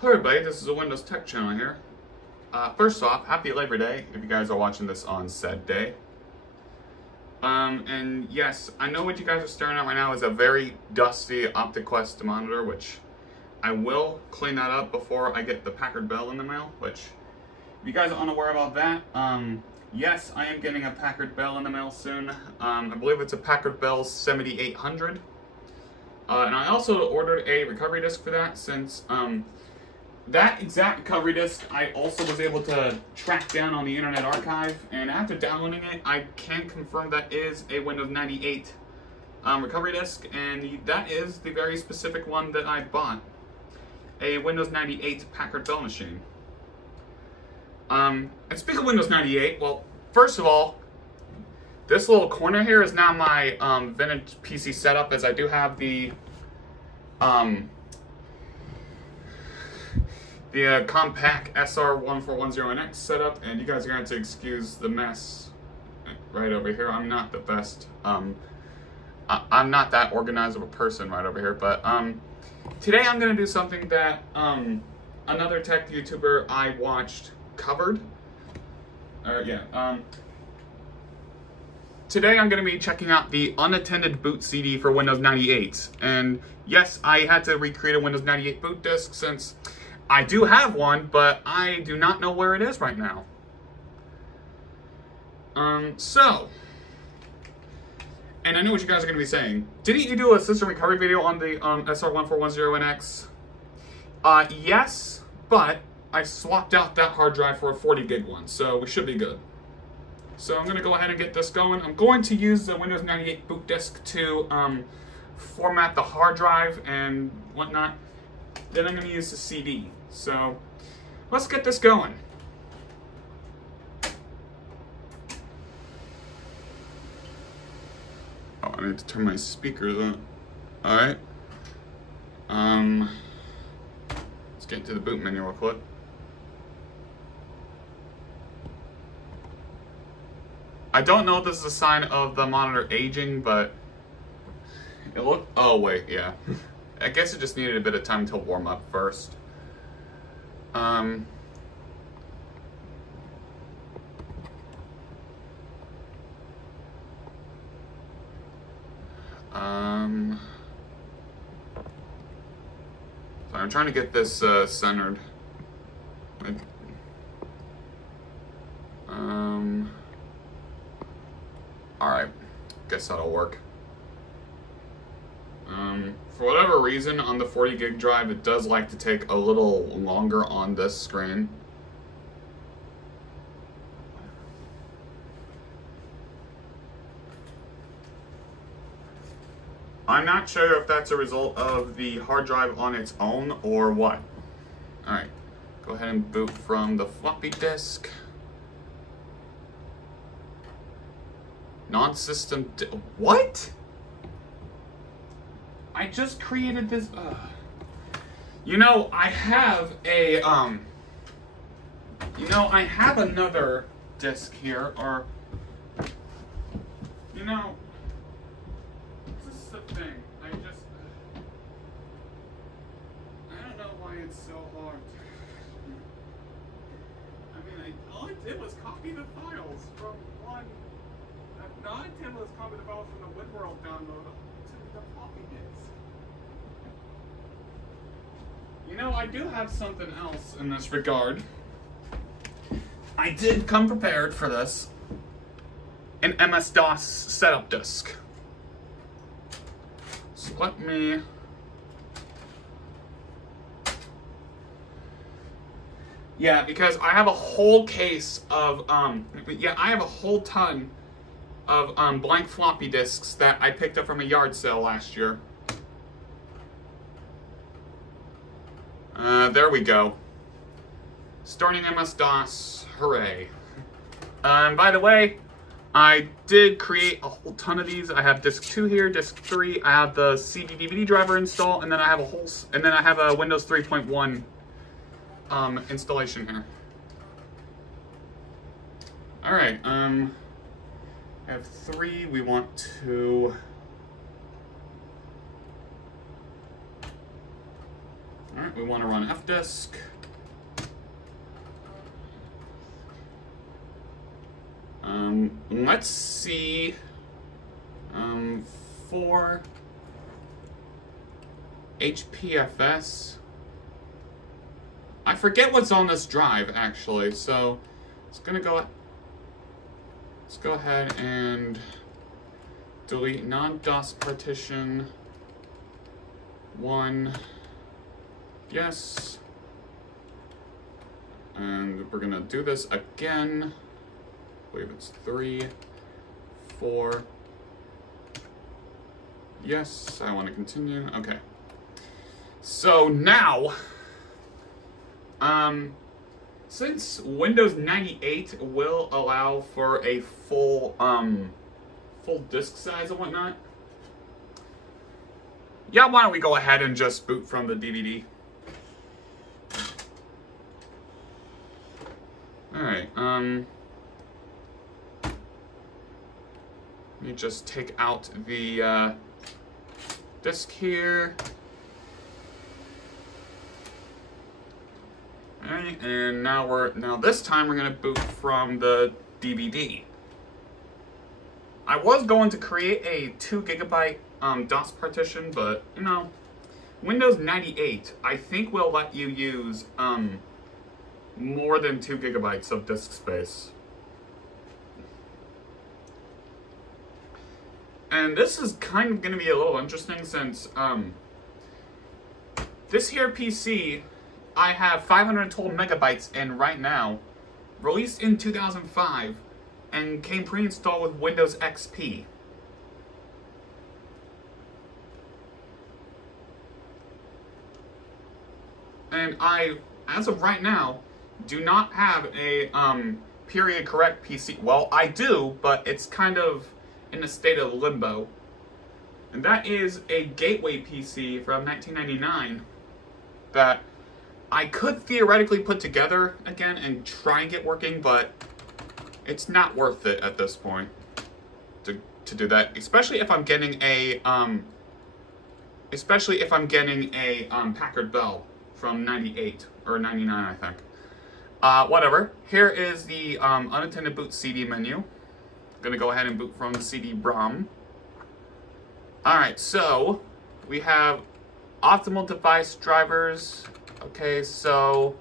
Hello everybody, this is a Windows Tech channel here. First off, happy Labor Day if you guys are watching this on said day. And yes, I know what you guys are staring at right now is a very dusty OptiQuest monitor, which I will clean that up before I get the Packard Bell in the mail, which, if you guys are unaware about that, yes, I am getting a Packard Bell in the mail soon. I believe it's a Packard Bell 7800. And I also ordered a recovery disk for that, since that exact recovery disk I also was able to track down on the Internet Archive, and after downloading it, I can confirm that is a Windows 98 recovery disk, and that is the very specific one that I bought, a Windows 98 Packard Bell machine. And speaking of Windows 98, well, first of all, this little corner here is now my vintage PC setup, as I do have the compact SR1410NX setup, and you guys are going to have to excuse the mess right over here. I'm not the best, I'm not that organized of a person right over here, but today I'm going to do something that another tech YouTuber I watched covered. Today I'm going to be checking out the Unattended boot CD for Windows 98, and yes, I had to recreate a Windows 98 boot disk since I do have one, but I do not know where it is right now. And I know what you guys are going to be saying. Didn't you do a system recovery video on the SR1410NX? Yes, but I swapped out that hard drive for a 40 gig one, so we should be good. So I'm going to go ahead and get this going. I'm going to use the Windows 98 boot disk to format the hard drive and whatnot. Then I'm going to use the CD. So let's get this going. Oh, I need to turn my speakers on. Alright. Let's get into the boot menu real quick. I don't know if this is a sign of the monitor aging, but it looked, oh wait, yeah. I guess it just needed a bit of time to warm up first. So I'm trying to get this centered. Alright, guess that'll work. For whatever reason, on the 40 gig drive, it does like to take a little longer on this screen. I'm not sure if that's a result of the hard drive on its own or what. Alright, go ahead and boot from the floppy disk. Non-system, what? I just created this, you know, I have a, you know, I have another disk here, or, you know, this is the thing, I don't know why it's so hard. I mean, all I did was copy the files from one, all I did was copy the files from the WinWorld download to the floppy disk. You know, I do have something else in this regard. I did come prepared for this. An MS-DOS setup disk. So let me... Yeah, because I have a whole case of, I have a whole ton of blank floppy disks that I picked up from a yard sale last year. There we go. Starting MS-DOS, hooray. By the way, I did create a whole ton of these. I have disk 2 here, disk 3. I have the CD DVD driver installed, and then I have a Windows 3.1 installation here. All right, I have 3. We want to Alright, we want to run fdisk. Let's see. For HPFS. I forget what's on this drive actually, so let's go ahead and delete non-DOS partition 1. Yes. And we're gonna do this again. I believe it's 3, 4. Yes, I want to continue. Okay. So now, since Windows 98 will allow for a full disk size and whatnot, yeah, why don't we go ahead and just boot from the DVD? Alright, let me just take out the disk here. Alright, and now this time we're gonna boot from the DVD. I was going to create a 2 GB DOS partition, but you know, Windows 98 I think will let you use more than 2 GB of disk space. And this is kind of going to be a little interesting since this here PC I have 512 megabytes in right now, released in 2005, and came pre-installed with Windows XP. And I, as of right now, do not have a period correct PC. Well, I do, but it's kind of in a state of limbo. And that is a Gateway PC from 1999 that I could theoretically put together again and try and get working, but it's not worth it at this point to do that, especially if I'm getting a Packard Bell from 98 or 99, I think. Whatever. Here is the unattended boot CD menu. Gonna go ahead and boot from the CD-ROM. Alright, so we have optimal device drivers. Okay, so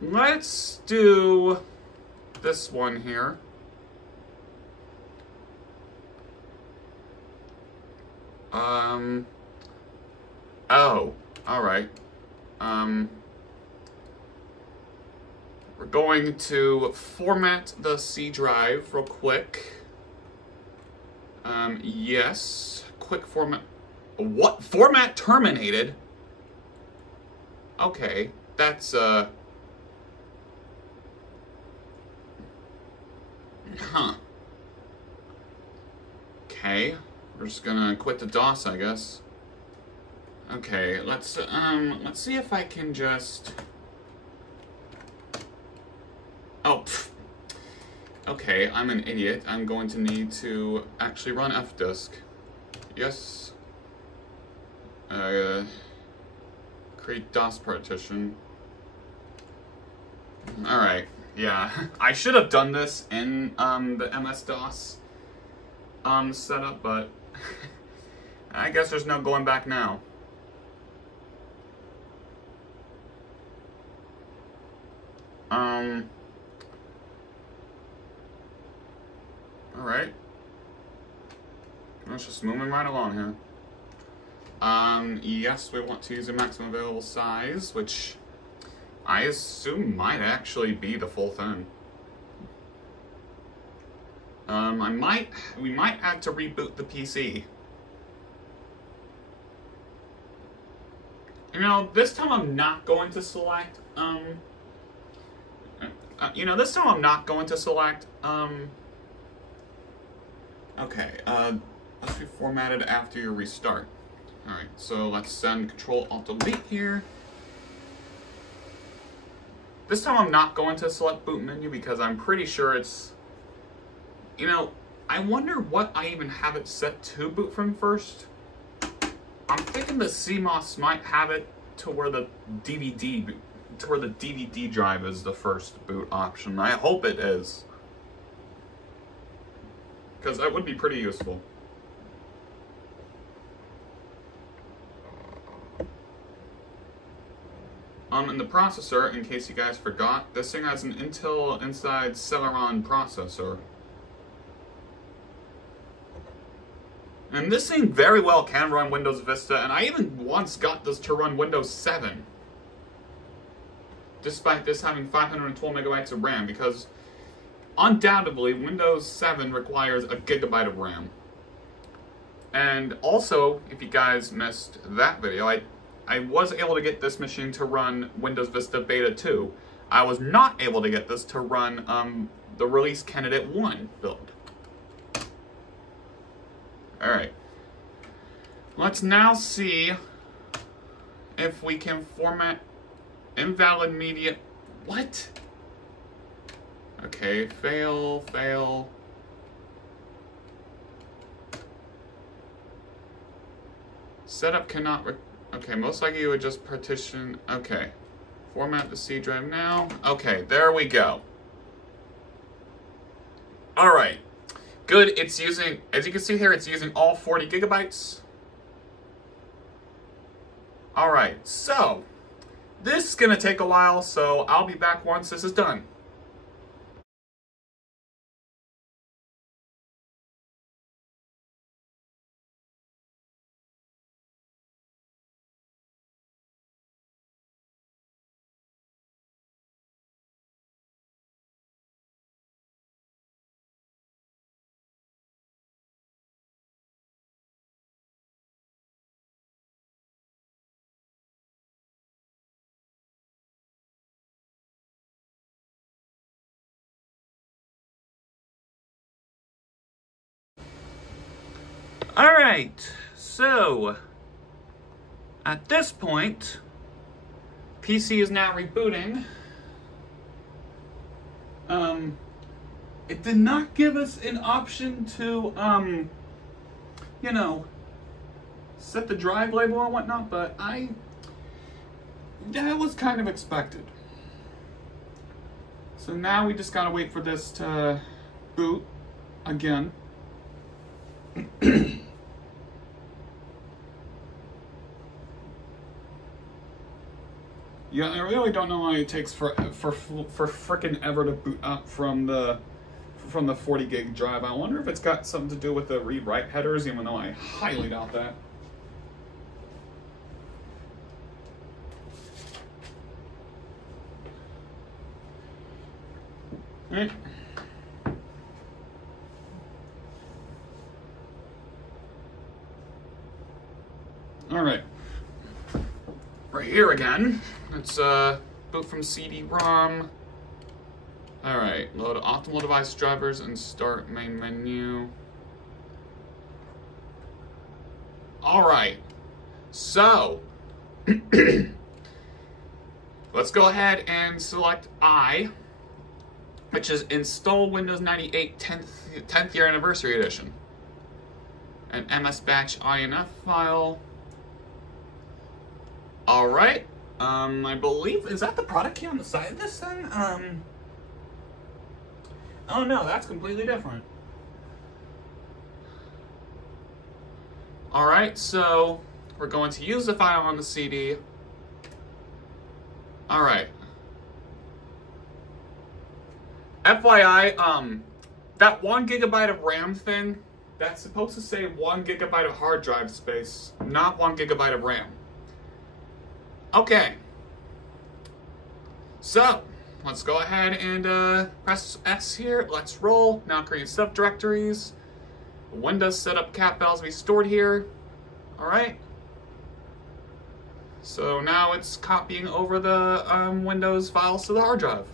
let's do this one here. Oh, alright. We're going to format the C drive real quick. Yes. Quick format. What? Format terminated? Okay. That's, Huh. Okay. We're just gonna quit the DOS, I guess. Okay, let's see if I can just... Oh, pfft. Okay, I'm an idiot. I'm going to need to actually run fdisk. Yes. Create DOS partition. Alright, yeah. I should have done this in the MS-DOS setup, but I guess there's no going back now. Alright. Let's just moving right along here. Yes, we want to use a maximum available size, which I assume might actually be the full thing. We might have to reboot the PC. You know, this time I'm not going to select, okay, let's be formatted after your restart. Alright, so let's send Control-Alt-Delete here. This time I'm not going to select boot menu because I'm pretty sure it's, you know, I wonder what I even have it set to boot from first. I'm thinking the CMOS might have it to where the DVD drive is the first boot option. I hope it is, because that would be pretty useful. And the processor, in case you guys forgot, this thing has an Intel Inside Celeron processor. And this thing very well can run Windows Vista, and I even once got this to run Windows 7. Despite this having 512 megabytes of RAM, because undoubtedly Windows 7 requires a gigabyte of RAM. And also, if you guys missed that video, I was able to get this machine to run Windows Vista Beta 2. I was not able to get this to run the Release Candidate 1 build. Alright. Let's now see if we can format invalid media. What? Okay, fail. Setup cannot. Okay, most likely you would just partition. Okay. Format the C drive now. Okay, there we go. Alright. Good, it's using, as you can see here, it's using all 40 gigabytes. Alright, so this is gonna take a while, so I'll be back once this is done. Alright, so at this point, PC is now rebooting. It did not give us an option to, you know, set the drive label and whatnot, but that was kind of expected. So now we just gotta wait for this to boot again. Yeah, I really don't know why it takes for frickin' ever to boot up from the 40 gig drive. I wonder if it's got something to do with the read-write headers, even though I highly doubt that. Right. Alright. Right here again. Let's boot from CD-ROM. Alright, load optimal device drivers and start main menu. Alright. So let's go ahead and select I, which is install Windows 98 10th year anniversary edition. An MS batch INF file. Alright, I believe, is that the product key on the side of this thing? Oh no, that's completely different. Alright, so we're going to use the file on the CD. Alright. FYI, that 1 gigabyte of RAM thing, that's supposed to say 1 gigabyte of hard drive space, not 1 gigabyte of RAM. Okay, so let's go ahead and press S here. Let's roll. Now create subdirectories. Windows setup cat files be stored here. All right. So now it's copying over the Windows files to the hard drive.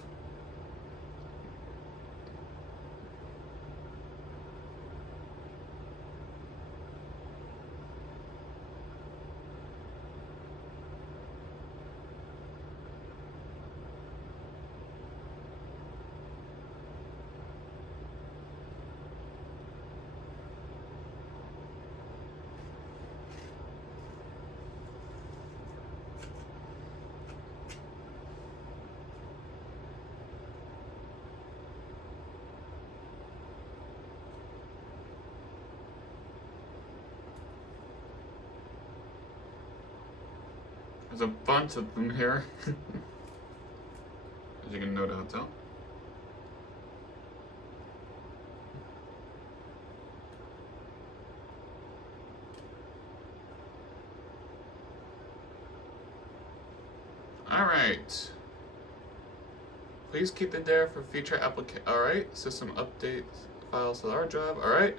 There's a bunch of them here. As you can no doubt tell. Alright. Please keep it there for future application. Alright, system updates files to the hard drive. Alright.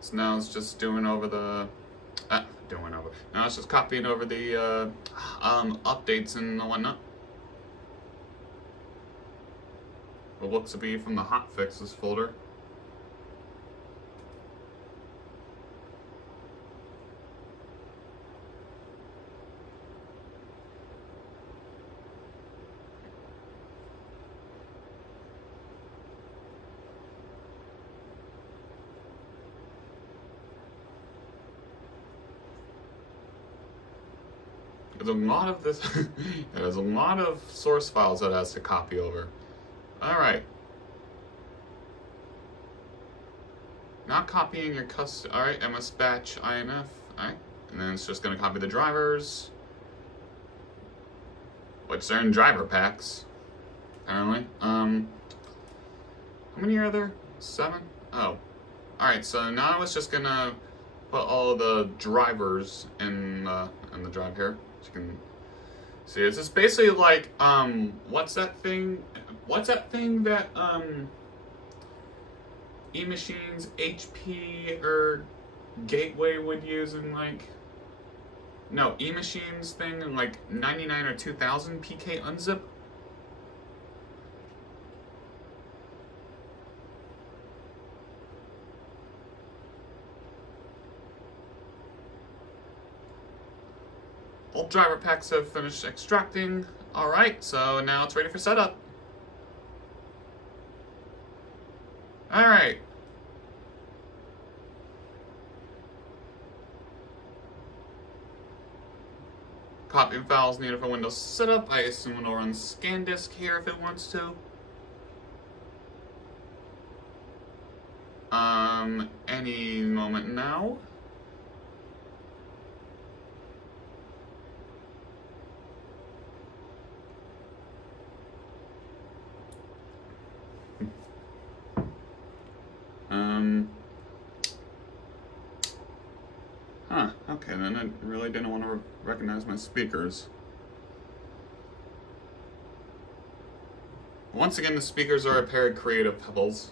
So now it's just doing over the now it's just copying over the updates and whatnot. What looks to be from the hotfixes folder. There's a lot of this. There's a lot of source files that it has to copy over. Alright. Not copying your custom. Alright, MS batch INF. Alright. And then it's just going to copy the drivers. Which they're in driver packs. Apparently. How many are there? 7? Oh. Alright, so now it's just going to put all the drivers in the drive here. You can see it's just basically like what's that thing that E-Machines, HP, or Gateway would use in like E-Machines thing in like 99 or 2000 PK unzip. All driver packs have finished extracting. Alright, so now it's ready for setup. Alright. Copy files needed for Windows setup. I assume it'll run ScanDisk here if it wants to. Any moment now. Okay, then I really didn't want to recognize my speakers. Once again, the speakers are a pair of creative pebbles.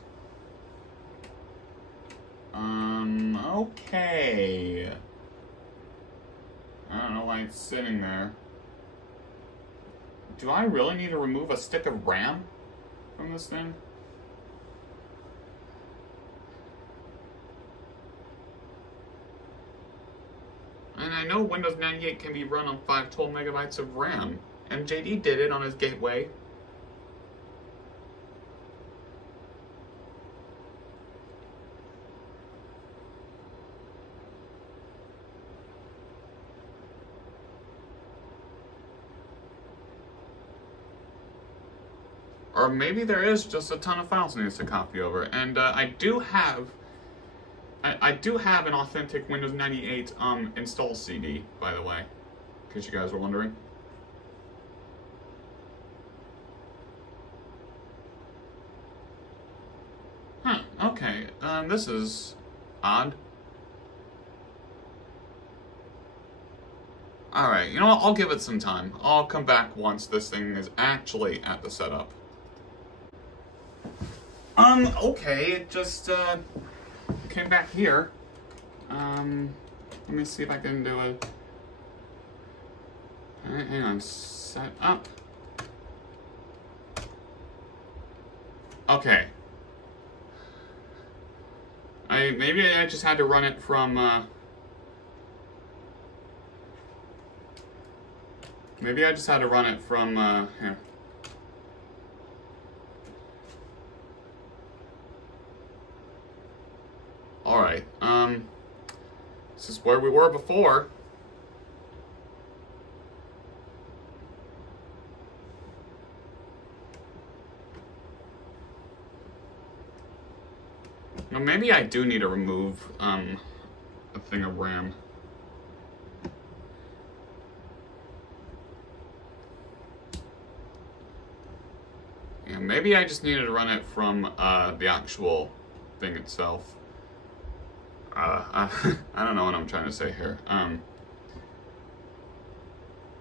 Okay. I don't know why it's sitting there. Do I really need to remove a stick of RAM from this thing? And I know Windows 98 can be run on 512 megabytes of RAM, and JD did it on his Gateway. Or maybe there is just a ton of files needs to copy over, and I do have an authentic Windows 98 install CD, by the way, in case you guys were wondering. Huh, okay, this is odd. Alright, you know what, I'll give it some time. I'll come back once this thing is actually at the setup. Okay, it just, came back here. Let me see if I can do it. Alright, hang on, set up. Okay. Maybe I just had to run it from, maybe I just had to run it from, here. Alright, this is where we were before. Now maybe I do need to remove, a thing of RAM. Yeah, maybe I just needed to run it from the actual thing itself. I don't know what I'm trying to say here.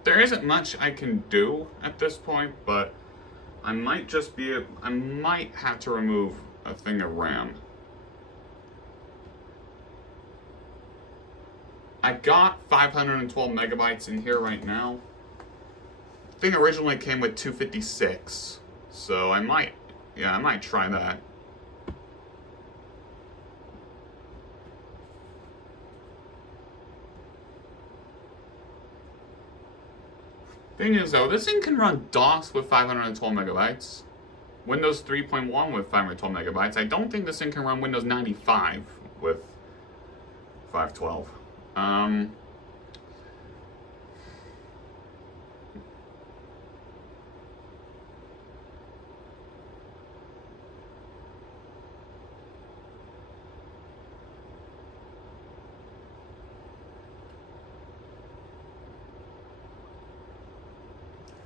There isn't much I can do at this point, but I might have to remove a thing of RAM. I got 512 megabytes in here right now. The thing originally came with 256, so I might try that. Thing is though, this thing can run DOS with 512 megabytes, Windows 3.1 with 512 megabytes. I don't think this thing can run Windows 95 with 512.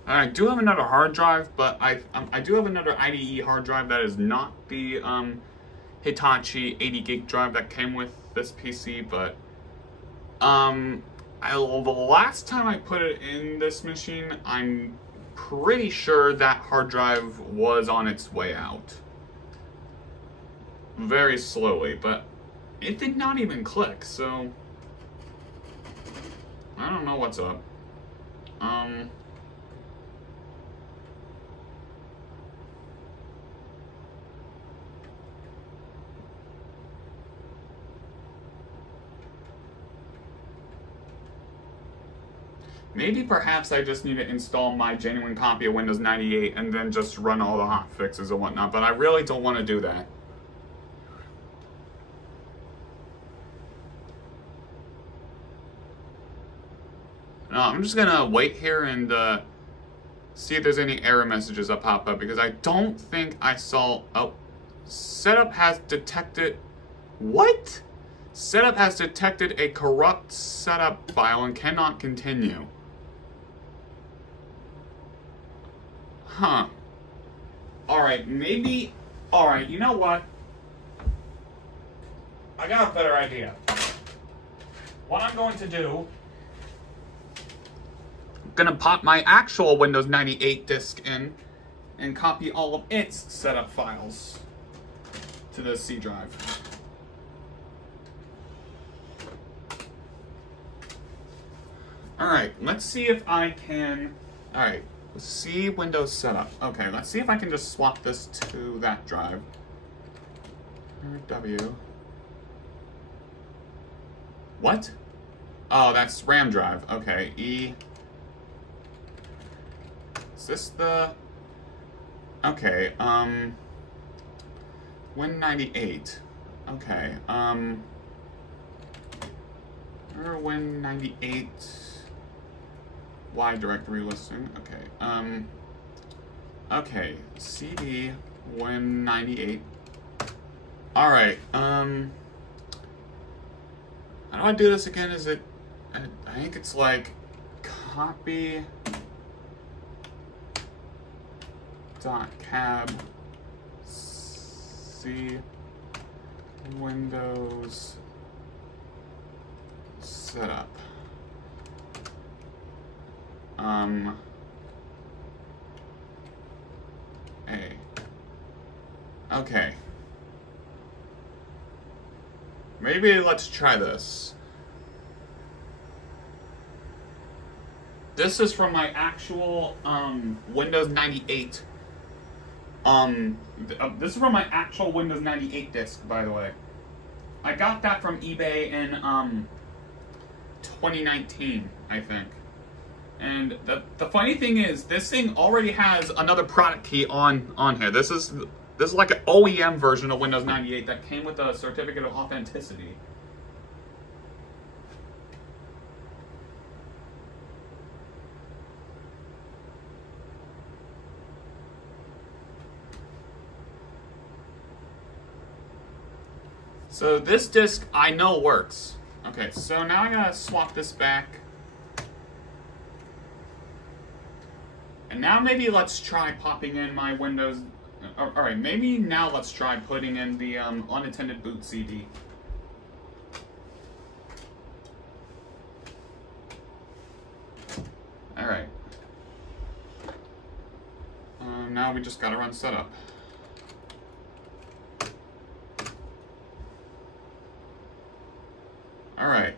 I do have another hard drive, but I do have another IDE hard drive that is not the Hitachi 80 gig drive that came with this PC, but the last time I put it in this machine, I'm pretty sure that hard drive was on its way out. Very slowly, but it did not even click, so I don't know what's up. Maybe perhaps I just need to install my genuine copy of Windows 98 and then just run all the hotfixes and whatnot, but I really don't want to do that. No, I'm just gonna wait here and see if there's any error messages that pop up, because I don't think I saw... Oh, setup has detected... What? Setup has detected a corrupt setup file and cannot continue. Huh. Alright, maybe... Alright, you know what? I got a better idea. What I'm going to do... I'm gonna pop my actual Windows 98 disk in and copy all of its setup files to the C drive. Alright, let's see if I can... Alright. See Windows setup. Okay, let's see if I can just swap this to that drive. W. What? Oh, that's RAM drive. Okay, E. Is this the... Okay, Win98. Okay, Win98... Y directory listing. Okay. Okay. CD Win98. All right. How do I do this again? Is it? I think it's like copy .cab C Windows setup. A. Okay. Maybe let's try this. This is from my actual, Windows 98. This is from my actual Windows 98 disk, by the way. I got that from eBay in, 2019, I think. And the funny thing is, this thing already has another product key on here. This is like an OEM version of Windows 98 that came with a certificate of authenticity. So this disk I know works. Okay, so now I gotta swap this back. And now maybe let's try popping in my Windows Alright, maybe now let's try putting in the Unattended boot CD. Alright. Now we just gotta run setup. Alright.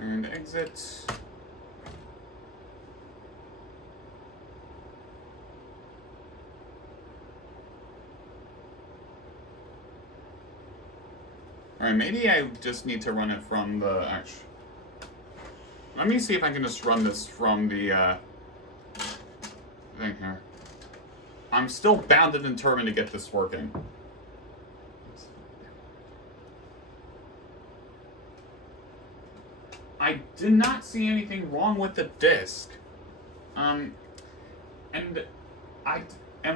And exit. Alright, maybe I just need to run it from the actual... Let me see if I can just run this from the thing here. I'm still bound and determined to get this working. I did not see anything wrong with the disk. And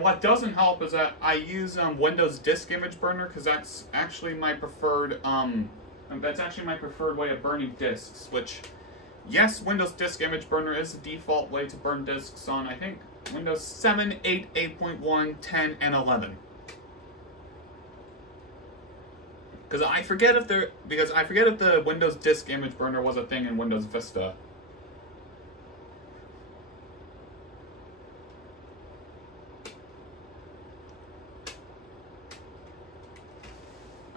what doesn't help is that I use Windows Disk Image Burner because that's actually my preferred way of burning disks. Which, yes, Windows Disk Image Burner is the default way to burn disks on, I think, Windows 7, 8, 8.1, 10, and 11. Because I forget if the Windows Disk Image Burner was a thing in Windows Vista.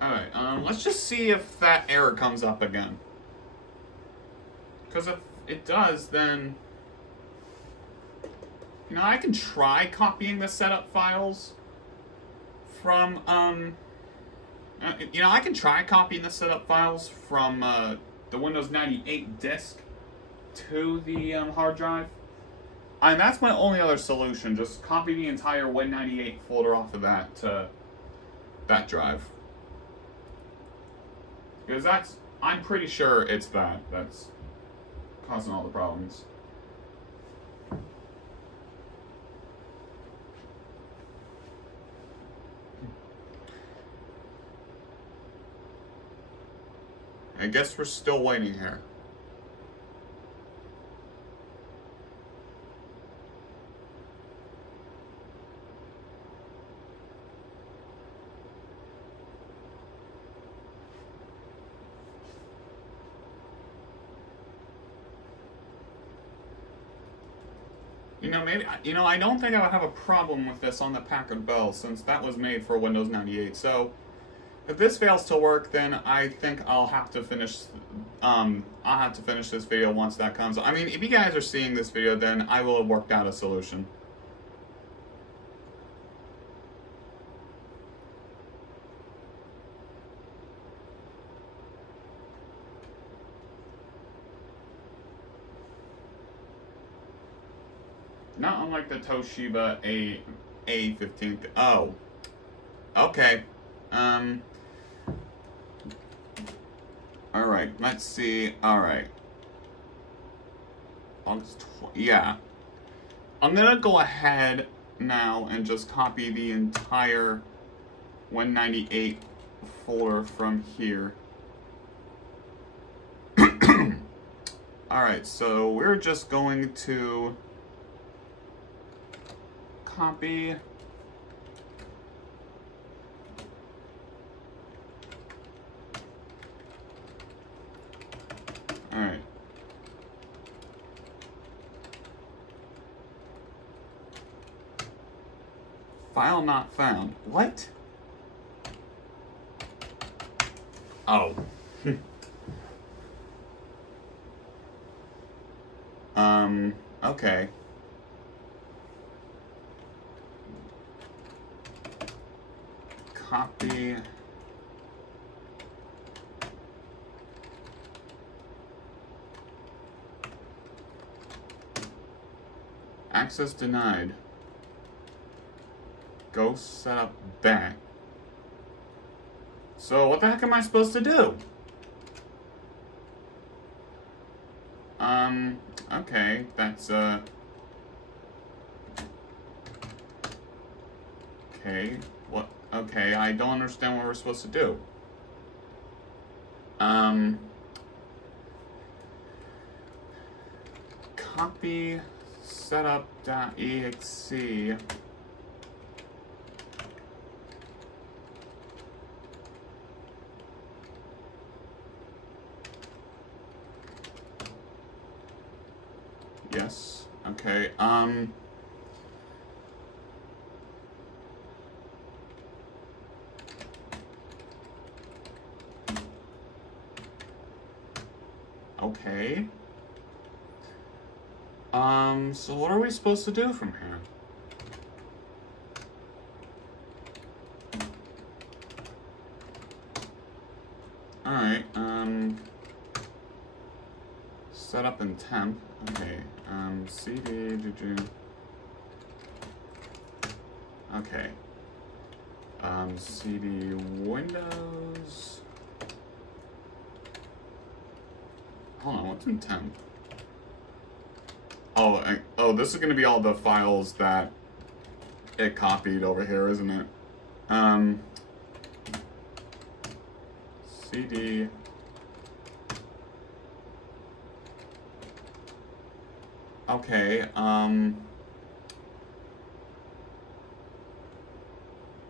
Alright, let's just see if that error comes up again. Because if it does, then... You know, I can try copying the setup files from, I can try copying the setup files from the Windows 98 disk to the hard drive. And that's my only other solution, just copy the entire Win98 folder off of that drive. Because I'm pretty sure it's that's causing all the problems. I guess we're still waiting here. I don't think I would have a problem with this on the Packard Bell since that was made for Windows 98. So if this fails to work, then I think I'll have to finish. This video once that comes. I mean, if you guys are seeing this video, then I will have worked out a solution. Not unlike the Toshiba A15. Oh, okay. Alright, let's see. Alright. Yeah. I'm gonna go ahead now and just copy the entire Win98 folder from here. Alright, so we're just going to copy. Alright. File not found. What? Oh. Okay. Copy. Access denied. Go set up back. So what the heck am I supposed to do? Okay, that's okay, what? Okay, I don't understand what we're supposed to do. Copy setup.exe. Yes. Okay. Okay. So what are we supposed to do from here? Alright, setup and temp. Okay, CD, okay. CD Windows. Hold on, what's in temp? Oh, this is gonna be all the files that it copied over here, isn't it? CD. Okay, I'm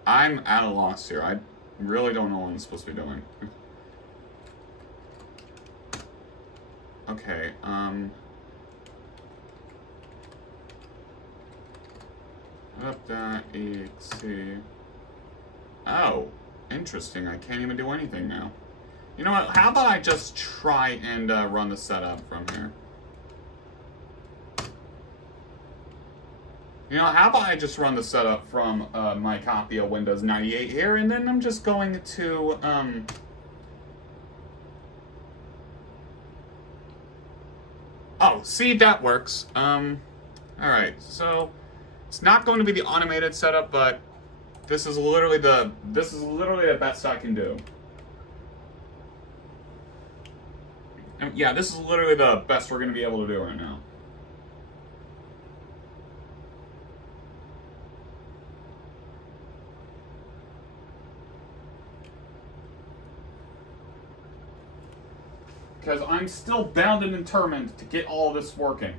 at a loss here. I really don't know what I'm supposed to be doing. Okay, Up.exe. Oh, interesting. I can't even do anything now. You know what? How about I just try and run the setup from here? You know, how about I just run the setup from my copy of Windows 98 here, and then I'm just going to oh, see, that works. Alright, so it's not going to be the automated setup, but this is literally the best I can do. And yeah, this is literally the best we're going to be able to do right now. Because I'm still bound and determined to get all of this working.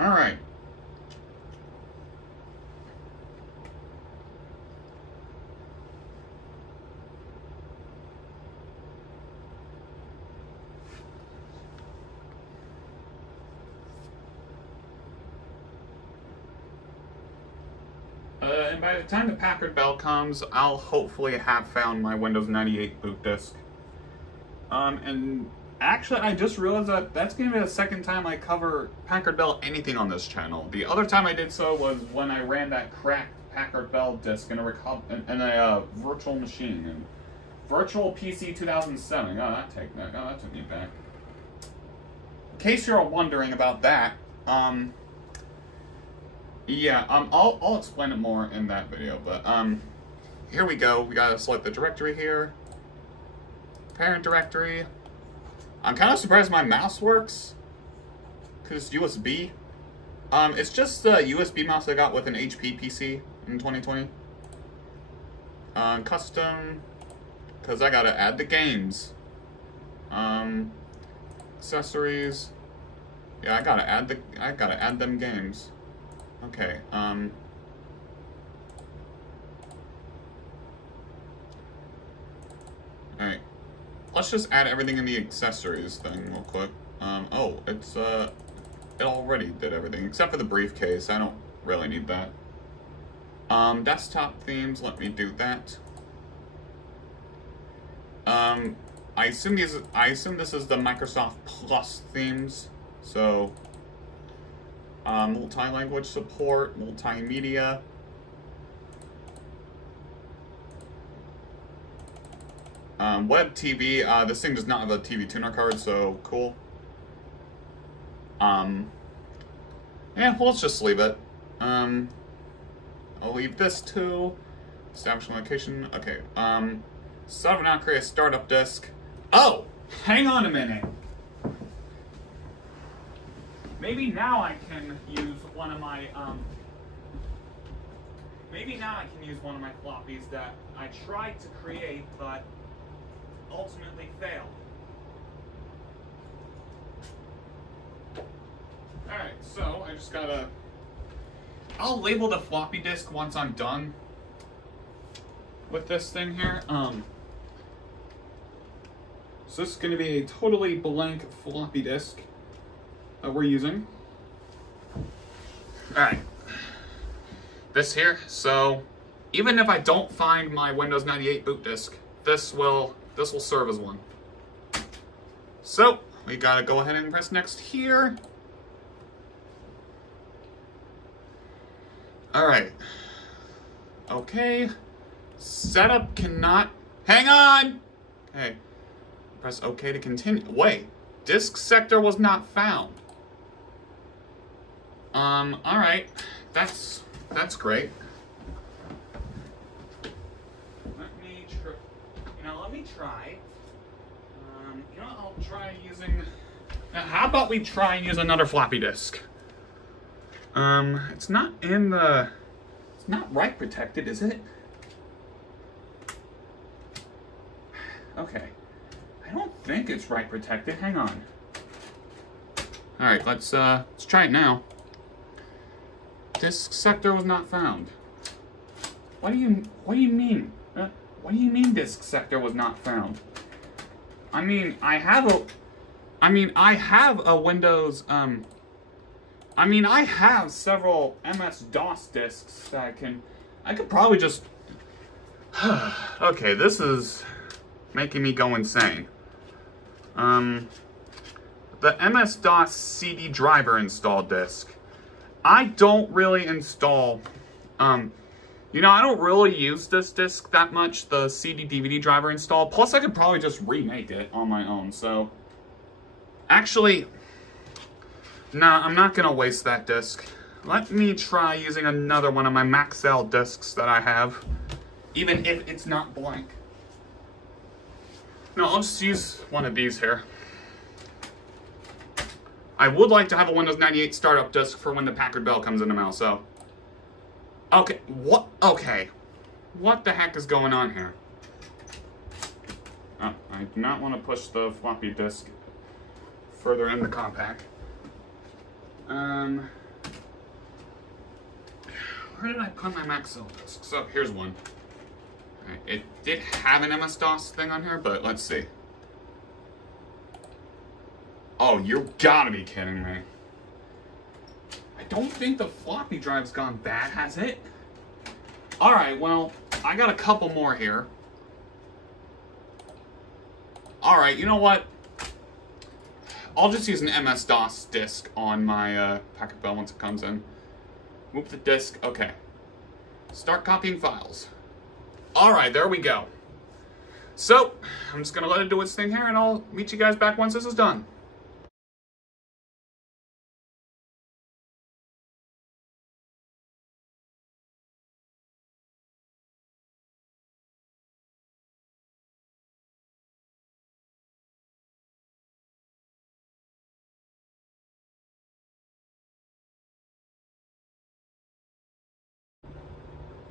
All right. And by the time the Packard Bell comes, I'll hopefully have found my Windows 98 boot disk. And actually, I just realized that that's going to be the second time I cover Packard Bell anything on this channel. The other time I did so was when I ran that cracked Packard Bell disk in a virtual machine. And Virtual PC 2007. Oh, that took me back. In case you're wondering about that, yeah, I'll explain it more in that video, but here we go. We gotta select the directory here. Parent directory. I'm kind of surprised my mouse works, because it's USB. It's just the USB mouse I got with an HP PC in 2020. Custom, because I gotta add the games. Accessories. Yeah, I gotta add them games. Okay, alright. Let's just add everything in the accessories thing real quick. Oh, it already did everything, except for the briefcase. I don't really need that. Desktop themes, let me do that. I assume this is the Microsoft Plus themes, so multi-language support, multimedia. Web TV, this thing does not have a TV tuner card, so cool. Yeah, well, let's just leave it. I'll leave this too. Establishing location, okay. Set up now, create a startup disk. Oh, hang on a minute. maybe now I can use one of my floppies that I tried to create but ultimately failed. Alright, so I just gotta... I'll label the floppy disk once I'm done with this thing here. So this is going to be a totally blank floppy disk that we're using. Alright. This here, so even if I don't find my Windows 98 boot disk, this will serve as one. So we gotta go ahead and press next here. Alright. Okay. Setup cannot... Hang on! Okay. Press OK to continue. Wait. Disk sector was not found. Alright. That's great. Let me try. I'll try using... Now, how about we try and use another floppy disk? It's not in the... It's not write protected, is it? Okay. I don't think it's write protected. Hang on. Alright, let's try it now. Disk sector was not found. What do you mean? What do you mean disk sector was not found? I mean, I have a Windows, I have several MS-DOS disks that I could probably just... Okay, this is making me go insane. The MS-DOS CD driver install disk. I don't really install, I don't really use this disk that much, the CD-DVD driver install. Plus, I could probably just remake it on my own, so... Actually, nah, I'm not gonna waste that disk. Let me try using another one of my Maxell disks that I have, even if it's not blank. No, I'll just use one of these here. I would like to have a Windows 98 startup disk for when the Packard Bell comes in the mail, so... Okay, what? Okay. What the heck is going on here? Oh, I do not want to push the floppy disk further in the compact. Where did I put my Maxell disk? So, here's one. Alright, it did have an MS-DOS thing on here, but let's see. Oh, you gotta be kidding me. I don't think the floppy drive's gone bad, has it? Alright, well, I got a couple more here. Alright, you know what? I'll just use an MS-DOS disk on my Packard Bell once it comes in. Move the disk. Okay. Start copying files. Alright, there we go. So, I'm just going to let it do its thing here, and I'll meet you guys back once this is done.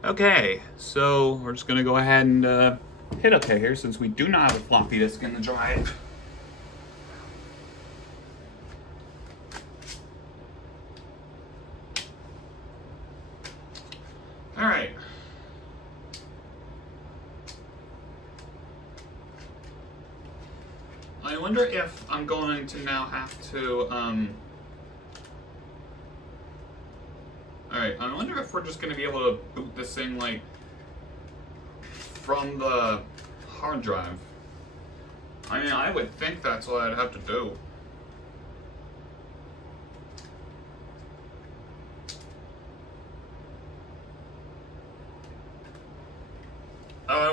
Okay, so we're just gonna go ahead and hit OK here since we do not have a floppy disk in the drive. Alright. I wonder if I'm going to now have to, Alright, I wonder if we're just going to be able to boot this thing, like, from the hard drive. I mean, I would think that's what I'd have to do.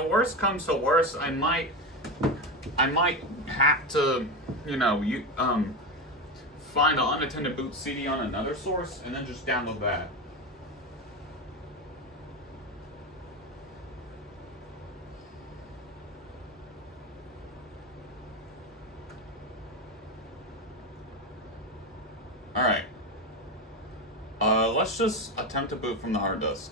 Worst comes to worst, I might have to, find an unattended boot CD on another source and then just download that. Alright. let's just attempt to boot from the hard disk.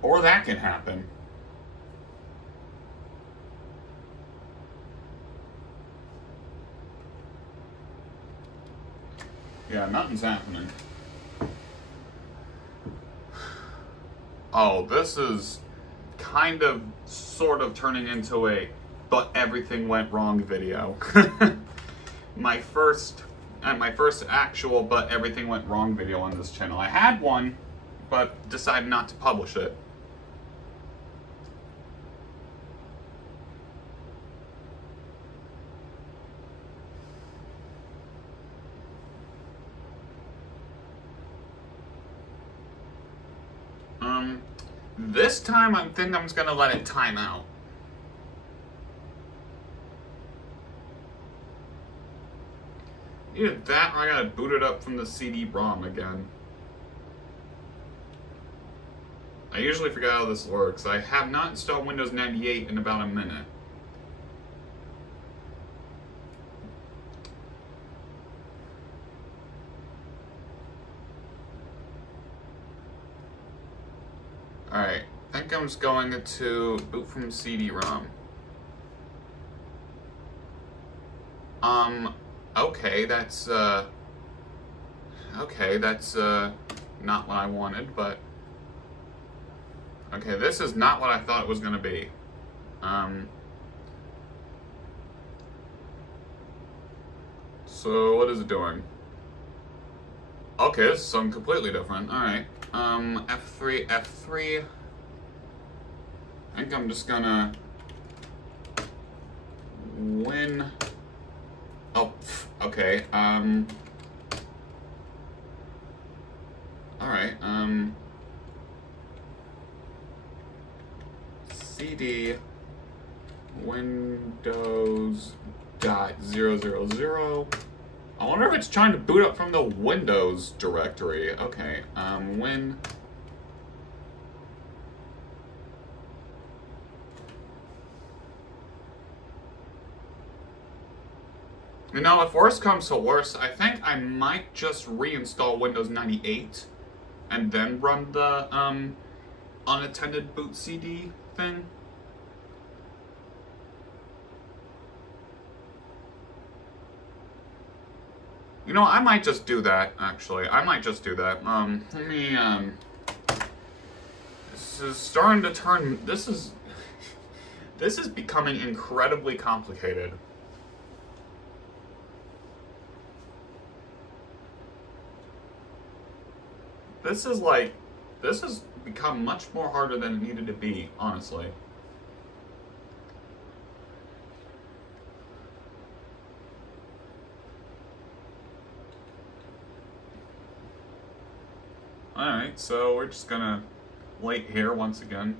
Or that can happen. Yeah, nothing's happening. Oh, this is kind of, sort of turning into a but everything went wrong video. my first actual but everything went wrong video on this channel. I had one, but decided not to publish it. This time I think I'm just gonna let it time out. Either that or I gotta boot it up from the CD-ROM again. I usually forget how this works. I have not installed Windows 98 in about a minute. Alright, I think I'm just going to boot from CD-ROM. Okay, that's not what I wanted, but okay, this is not what I thought it was gonna be. So what is it doing? Okay, this is something completely different. Alright. F3. I think I'm just gonna win. Oh, okay. Alright, CD Windows.000. I wonder if it's trying to boot up from the Windows directory. Okay, win. You know, if worse comes to worse, I think I might just reinstall Windows 98 and then run the unattended boot CD thing. You know, I might just do that, actually. I might just do that. Let me, this is starting to turn, this is becoming incredibly complicated. This has become much more harder than it needed to be, honestly. Alright, so we're just gonna wait here once again.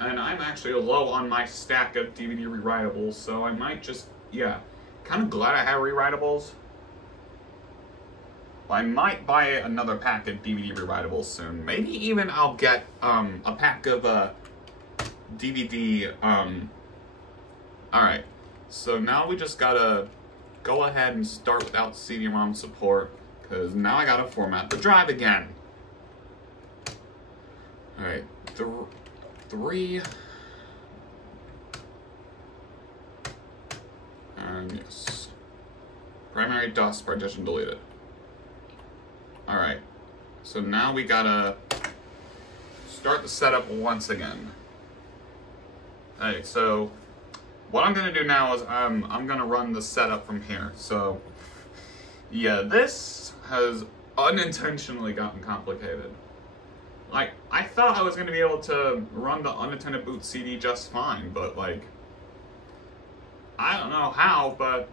And I'm actually low on my stack of DVD rewritables, so I might just, yeah. Kind of glad I have rewritables. I might buy another pack of DVD rewritables soon. Maybe even I'll get a pack of DVD. Alright, so now we just gotta go ahead and start without CD-ROM support, because now I gotta format the drive again. Alright, 3. And yes. Primary DOS partition deleted. Alright, so now we gotta start the setup once again. Alright, so what I'm gonna do now is I'm gonna run the setup from here. So yeah, this has unintentionally gotten complicated. Like, I thought I was gonna be able to run the unattended boot CD just fine, but like, I don't know how, but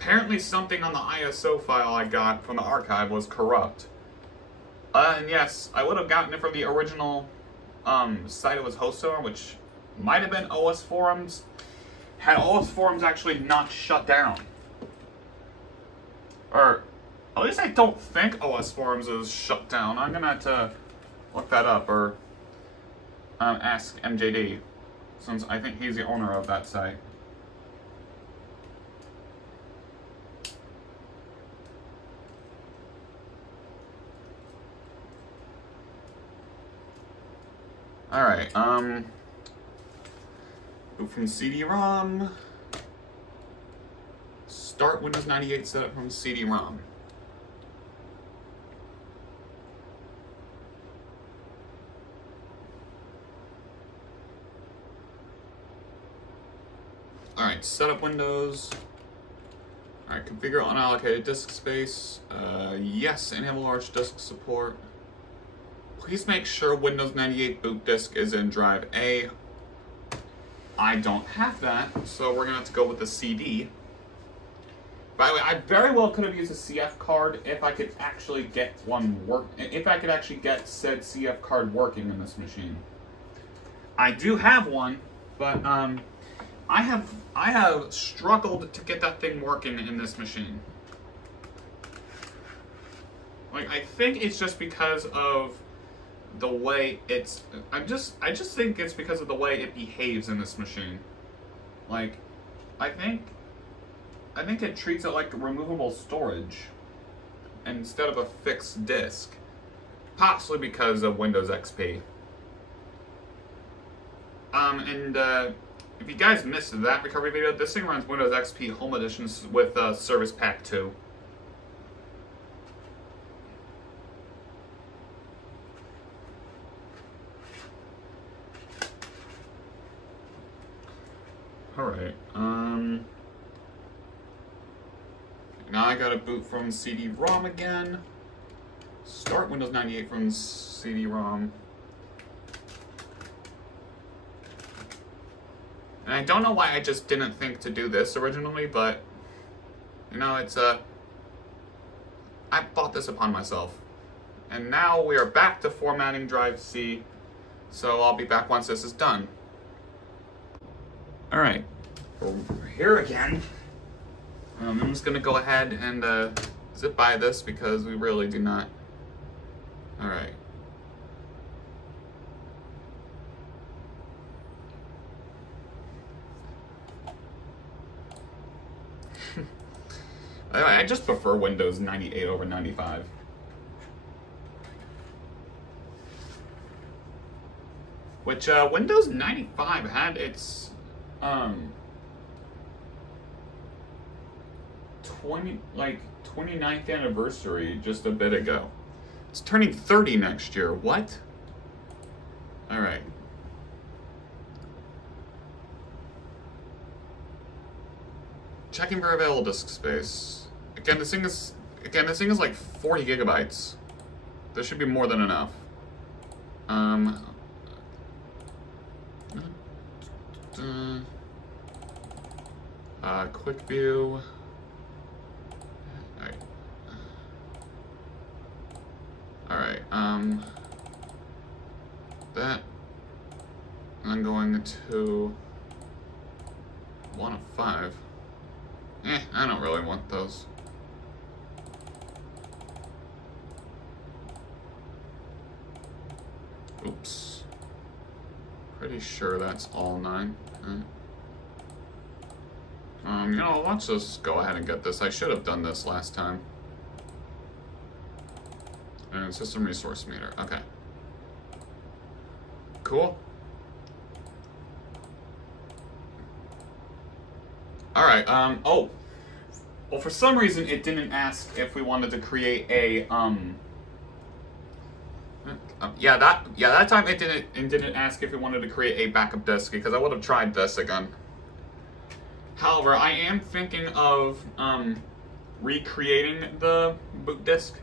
apparently something on the ISO file I got from the archive was corrupt. And yes, I would have gotten it from the original site it was hosted on, which might have been OS Forums. Had OS Forums actually not shut down. Or, at least I don't think OS Forums is shut down. I'm gonna have to look that up, or ask MJD, since I think he's the owner of that site. Alright, boot from CD-ROM. Start Windows 98 setup from CD-ROM. Alright, setup Windows. Alright, configure unallocated disk space. Yes, enable large disk support. Please make sure Windows 98 boot disk is in drive A. I don't have that, so we're gonna have to go with the CD. By the way, I very well could have used a CF card if I could actually get one work. If I could actually get said CF card working in this machine. I do have one, but I have struggled to get that thing working in this machine. Like, I think it's just because of the way it's, I just think it's because of the way it behaves in this machine. Like, I think it treats it like removable storage instead of a fixed disk. Possibly because of Windows XP. If you guys missed that recovery video, this thing runs Windows XP Home Editions with Service Pack 2. Alright, now I gotta boot from CD-ROM again. Start Windows 98 from CD-ROM. And I don't know why I just didn't think to do this originally, but, you know, it's, I bought this upon myself. And now we are back to formatting drive C, so I'll be back once this is done. Alright, we're here again. I'm just gonna go ahead and zip by this because we really do not. Alright. I just prefer Windows 98 over 95. Which, Windows 95 had its, 29th anniversary just a bit ago. It's turning 30 next year. What? Alright. Checking for available disk space. Again, this thing is like 40 gigabytes. This should be more than enough. Quick view. Alright, that, and I'm going to 1 of 5. I don't really want those. Oops. Pretty sure that's all 9. You know, let's just go ahead and get this. I should have done this last time. And system resource meter. Okay. Cool. Alright, oh. Well, for some reason, it didn't ask if we wanted to create a, that time it didn't ask if we wanted to create a backup disk, because I would have tried this again. However, I am thinking of, recreating the boot disk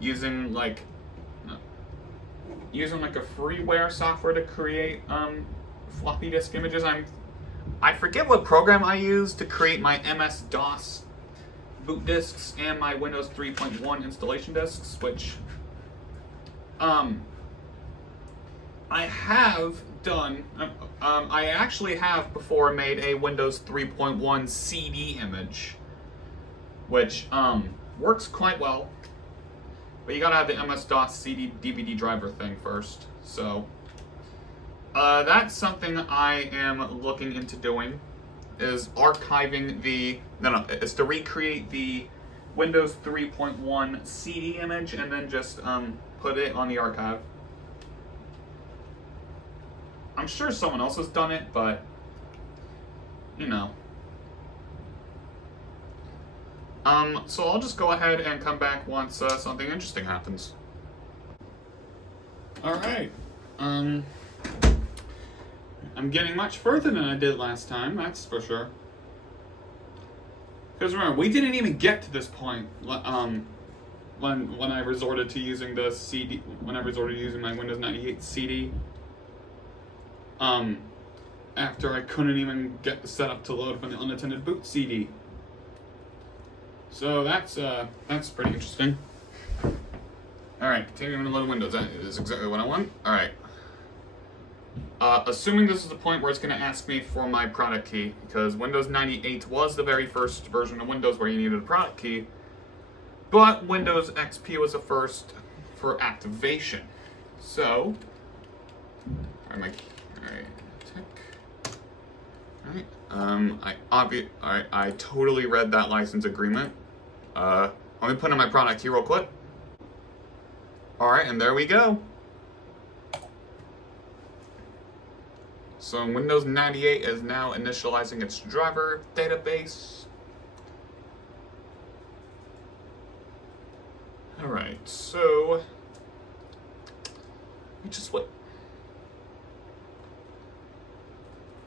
using like a freeware software to create, floppy disk images. I forget what program I used to create my MS-DOS boot disks and my Windows 3.1 installation disks, which I have done, I actually have before made a Windows 3.1 CD image, which works quite well, but you gotta have the MS-DOS CD DVD driver thing first. So that's something I am looking into doing, is archiving is to recreate the Windows 3.1 CD image and then just put it on the archive. I'm sure someone else has done it, but you know. So I'll just go ahead and come back once something interesting happens. Alright. I'm getting much further than I did last time, that's for sure. Because remember, we didn't even get to this point when I resorted to using the CD, when I resorted to using my Windows 98 CD. After I couldn't even get the setup to load from the Unattended boot CD. So that's pretty interesting. Alright, continuing to load Windows. That is exactly what I want. Alright. Assuming this is the point where it's going to ask me for my product key, because Windows 98 was the very first version of Windows where you needed a product key, but Windows XP was the first for activation. So, alright, I totally read that license agreement. Let me put in my product key real quick. Alright, and there we go. So Windows 98 is now initializing its driver database. Alright, so we just wait.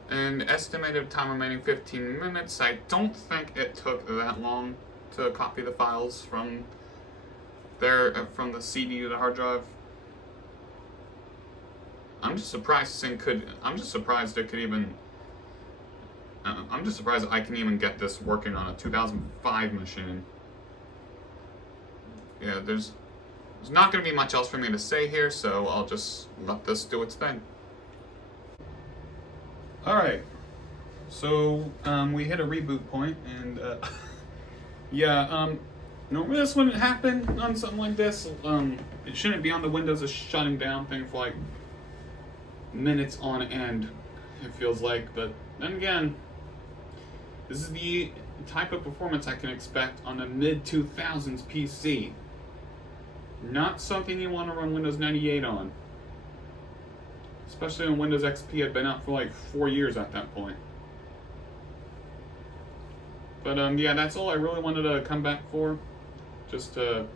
And estimated time remaining 15 minutes. I don't think it took that long to copy the files from from the CD to the hard drive. I'm just surprised it could even. I'm just surprised I can even get this working on a 2005 machine. Yeah, there's not going to be much else for me to say here, so I'll just let this do its thing. Alright, so we hit a reboot point, and yeah, normally this wouldn't happen on something like this. It shouldn't be on the Windows is shutting down thing for like minutes on end, it feels like, but then again, this is the type of performance I can expect on a mid-2000s PC. Not something you want to run Windows 98 on. Especially when Windows XP had been out for like 4 years at that point. But yeah, that's all I really wanted to come back for. Just to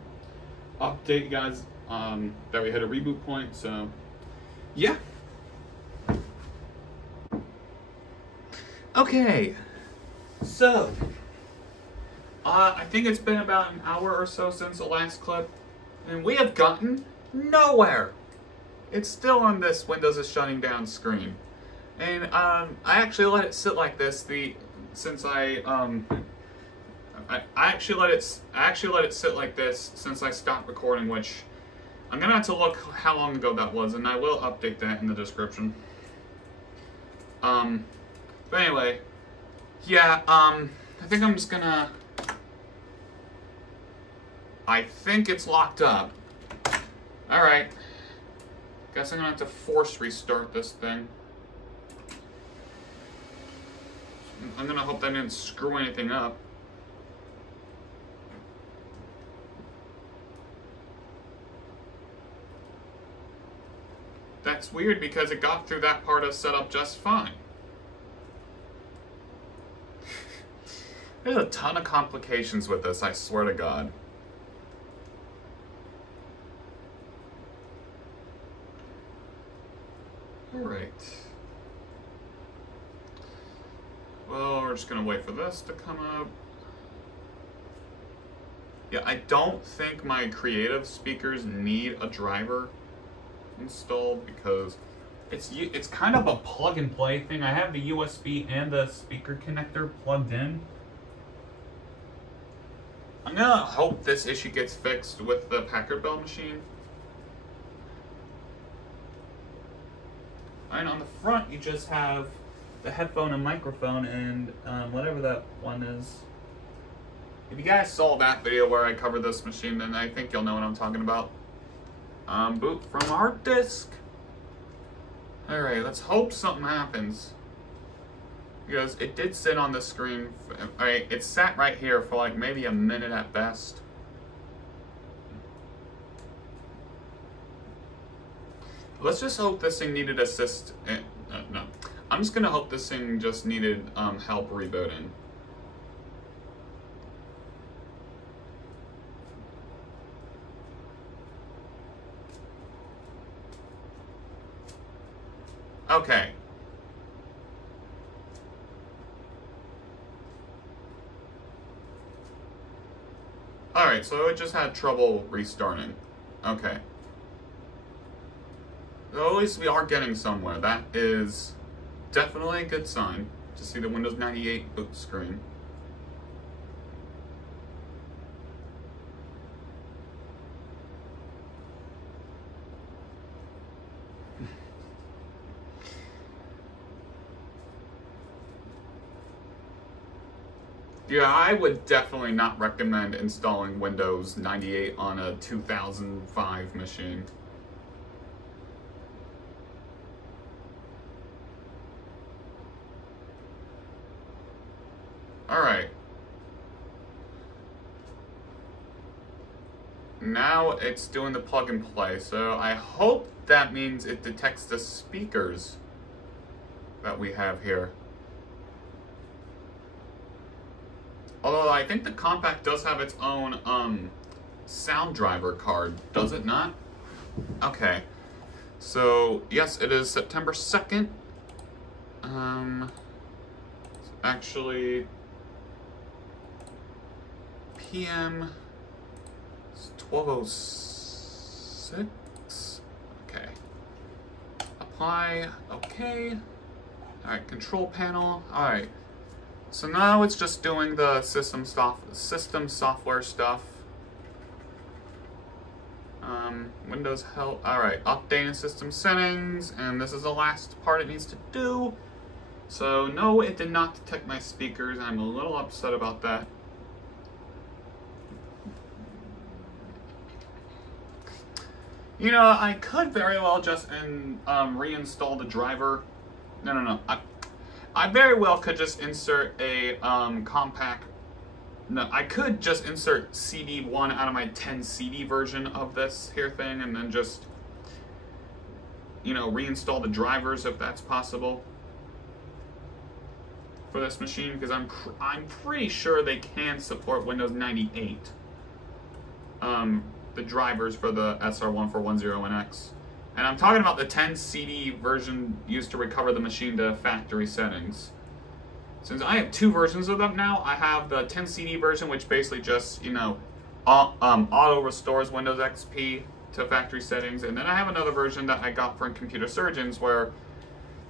update you guys that we hit a reboot point, so yeah. Okay, so I think it's been about an hour or so since the last clip, and we have gotten nowhere. It's still on this Windows is shutting down screen, and I actually let it sit like this. I actually let it sit like this since I stopped recording, which I'm gonna have to look how long ago that was, and I will update that in the description. But anyway, yeah, I think I'm just gonna. I think it's locked up. All right. Guess I'm gonna have to force restart this thing. I'm gonna hope that didn't screw anything up. That's weird because it got through that part of setup just fine. There's a ton of complications with this, I swear to God. Alright. Well, we're just gonna wait for this to come up. Yeah, I don't think my creative speakers need a driver installed because it's kind of a plug and play thing. I have the USB and the speaker connector plugged in. I'm gonna hope this issue gets fixed with the Packard Bell machine. And on the front, you just have the headphone and microphone and whatever that one is. If you guys saw that video where I covered this machine, then I think you'll know what I'm talking about. Boot from hard disk. Alright, let's hope something happens. Because it did sit on the screen, it sat right here for like maybe a minute at best. Let's just hope this thing needed no. I'm just gonna hope this thing just needed help rebooting. Okay. Alright, so it just had trouble restarting. Okay. So at least we are getting somewhere. That is definitely a good sign to see the Windows 98 boot screen. Yeah, I would definitely not recommend installing Windows 98 on a 2005 machine. Alright. Now it's doing the plug and play, so I hope that means it detects the speakers that we have here. Although I think the compact does have its own sound driver card, does it not? Okay. So yes, it is September 2nd. Actually PM. It's 12:06. Okay. Apply. Okay. Alright, control panel. Alright. So now it's just doing the system software stuff. Windows help. Alright, updating system settings, and this is the last part it needs to do. So no, it did not detect my speakers. I'm a little upset about that. You know, I could very well just reinstall the driver. No. I very well could just insert a compact. No, I could just insert CD1 out of my 10 CD version of this here thing, and then just, you know, reinstall the drivers if that's possible for this machine, because I'm pretty sure they can support Windows 98. The drivers for the SR1410NX. And I'm talking about the 10 CD version used to recover the machine to factory settings. Since I have two versions of them now, I have the 10 CD version, which basically just, you know, auto restores Windows XP to factory settings, and then I have another version that I got from Computer Surgeons where,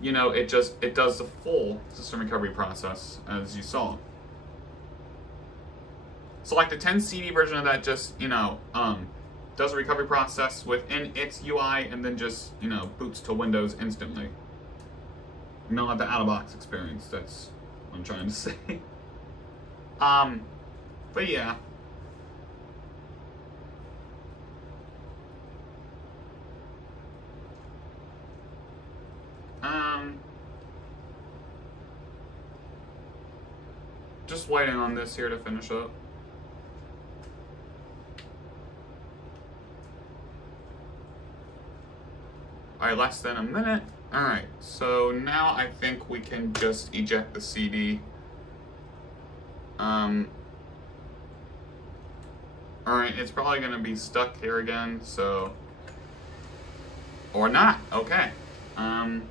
you know, it does the full system recovery process, as you saw. So like the 10 CD version of that just, you know, does a recovery process within its UI and then just, you know, boots to Windows instantly. You don't have the out-of-box experience, that's what I'm trying to say. But yeah. Just waiting on this here to finish up. Alright, less than a minute. Alright, so now I think we can just eject the CD. Alright, it's probably going to be stuck here again, so... Or not, okay. I'm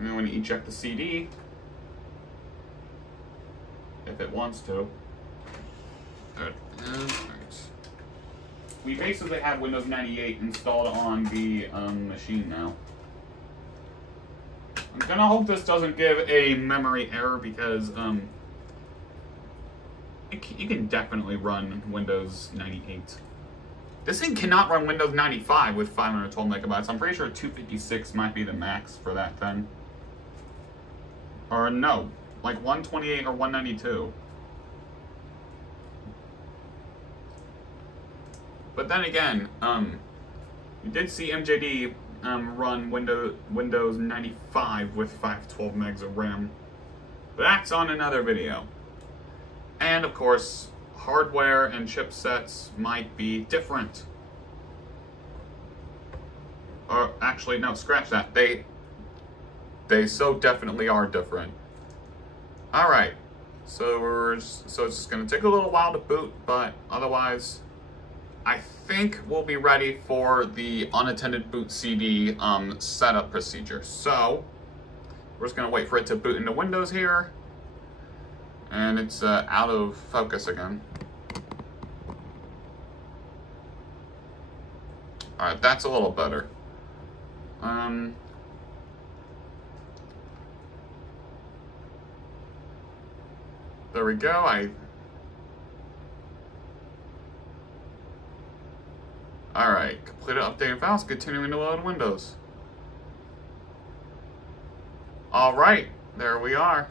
going to eject the CD. If it wants to. Alright. We basically have Windows 98 installed on the machine now. I'm gonna hope this doesn't give a memory error because you can definitely run Windows 98 This thing cannot run Windows 95 with 512 megabytes. I'm pretty sure 256 might be the max for that thing. Or no, like 128 or 192. But then again, you did see MJD run Windows 95 with 512 megs of RAM. That's on another video. And of course, hardware and chipsets might be different. Or actually, no, scratch that. They so definitely are different. All right, so it's just gonna take a little while to boot, but otherwise, I think we'll be ready for the unattended boot CD setup procedure. So we're just gonna wait for it to boot into Windows here, and it's out of focus again. All right, that's a little better. There we go. All right, completed updating files, continuing to load Windows. All right, there we are.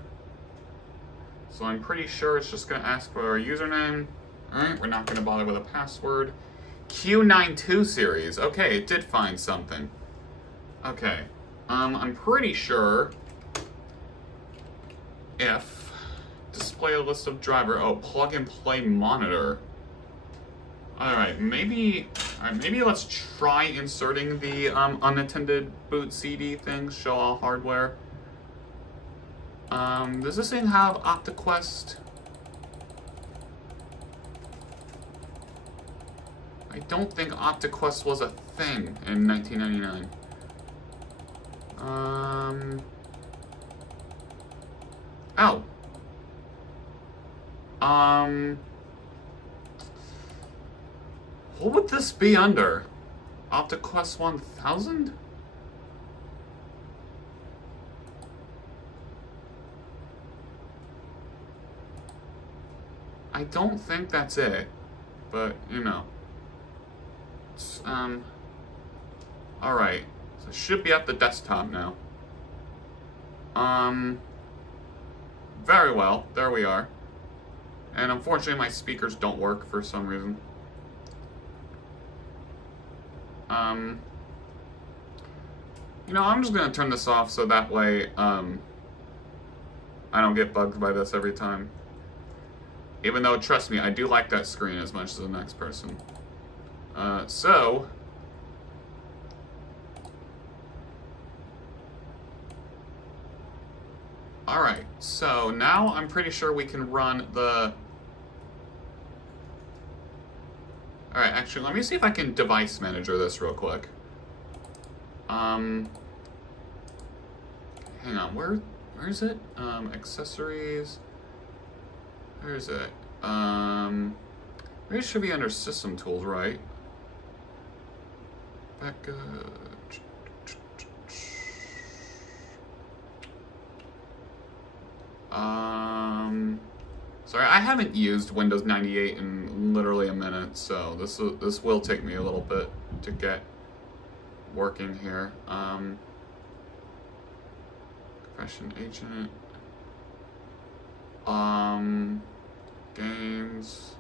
So I'm pretty sure it's just gonna ask for a username. All right, we're not gonna bother with a password. Q92 series. Okay, it did find something. Okay, I'm pretty sure if display a list of driver, plug and play monitor. All right, maybe let's try inserting the unattended boot CD thing, show all hardware. Does this thing have OptiQuest? I don't think OptiQuest was a thing in 1999. What would this be under? OptiQuest 1000? I don't think that's it, but you know. It's, alright, so it should be at the desktop now. Very well, there we are. And unfortunately my speakers don't work for some reason. You know, I'm just gonna turn this off so that way, I don't get bugged by this every time. Even though, trust me, I do like that screen as much as the next person. Alright, so now I'm pretty sure we can run the... Alright, actually, let me see if I can device manager this real quick. Hang on, where is it? Accessories. Where is it? Maybe it should be under System Tools, right? Back, sorry, I haven't used Windows 98 in literally a minute, so this will take me a little bit to get working here. Confession agent. Games.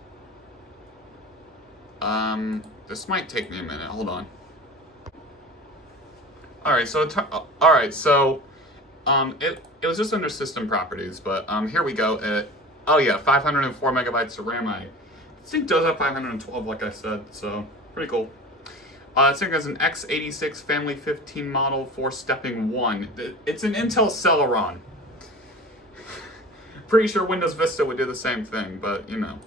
This might take me a minute. Hold on. All right, so it was just under system properties, but here we go. Oh yeah, 504 megabytes of RAM. This thing does have 512, like I said, so pretty cool. This thing has an x86 Family 15 model for stepping 1. It's an Intel Celeron. Pretty sure Windows Vista would do the same thing, but you know.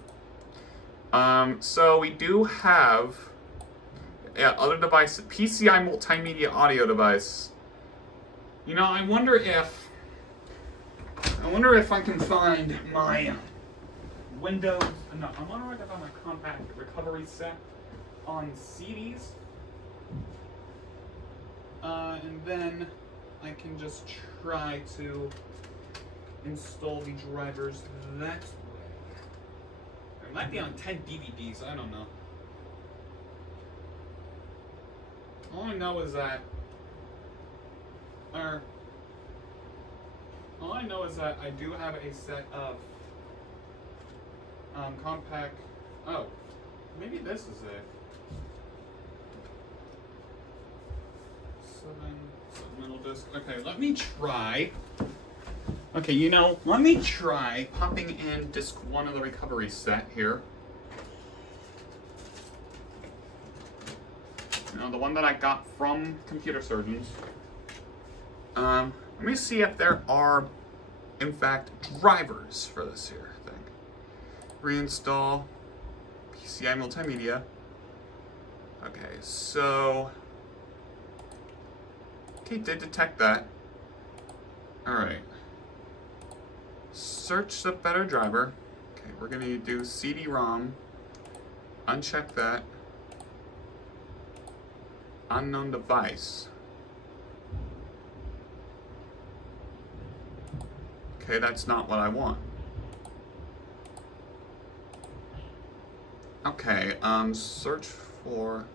So we do have other device, PCI multimedia audio device. You know, I wonder if I can find my Windows. No, I wonder if I find my compact recovery set on CDs, and then I can just try to install the drivers that way. It might be on 10 DVDs, I don't know. I know is that, all I know is that I do have a set of compact. Oh, maybe this is it. 7 middle disc. Okay, let me try. Okay, you know, let me try popping in disc 1 of the recovery set here. You know, the one that I got from Computer Surgeons. Let me see if there are, in fact, drivers for this here thing. Reinstall PCI multimedia. Okay, so okay, did detect that. All right. Search the better driver. Okay, we're gonna do CD-ROM. Uncheck that. Unknown device. Okay, that's not what I want. Okay, search for,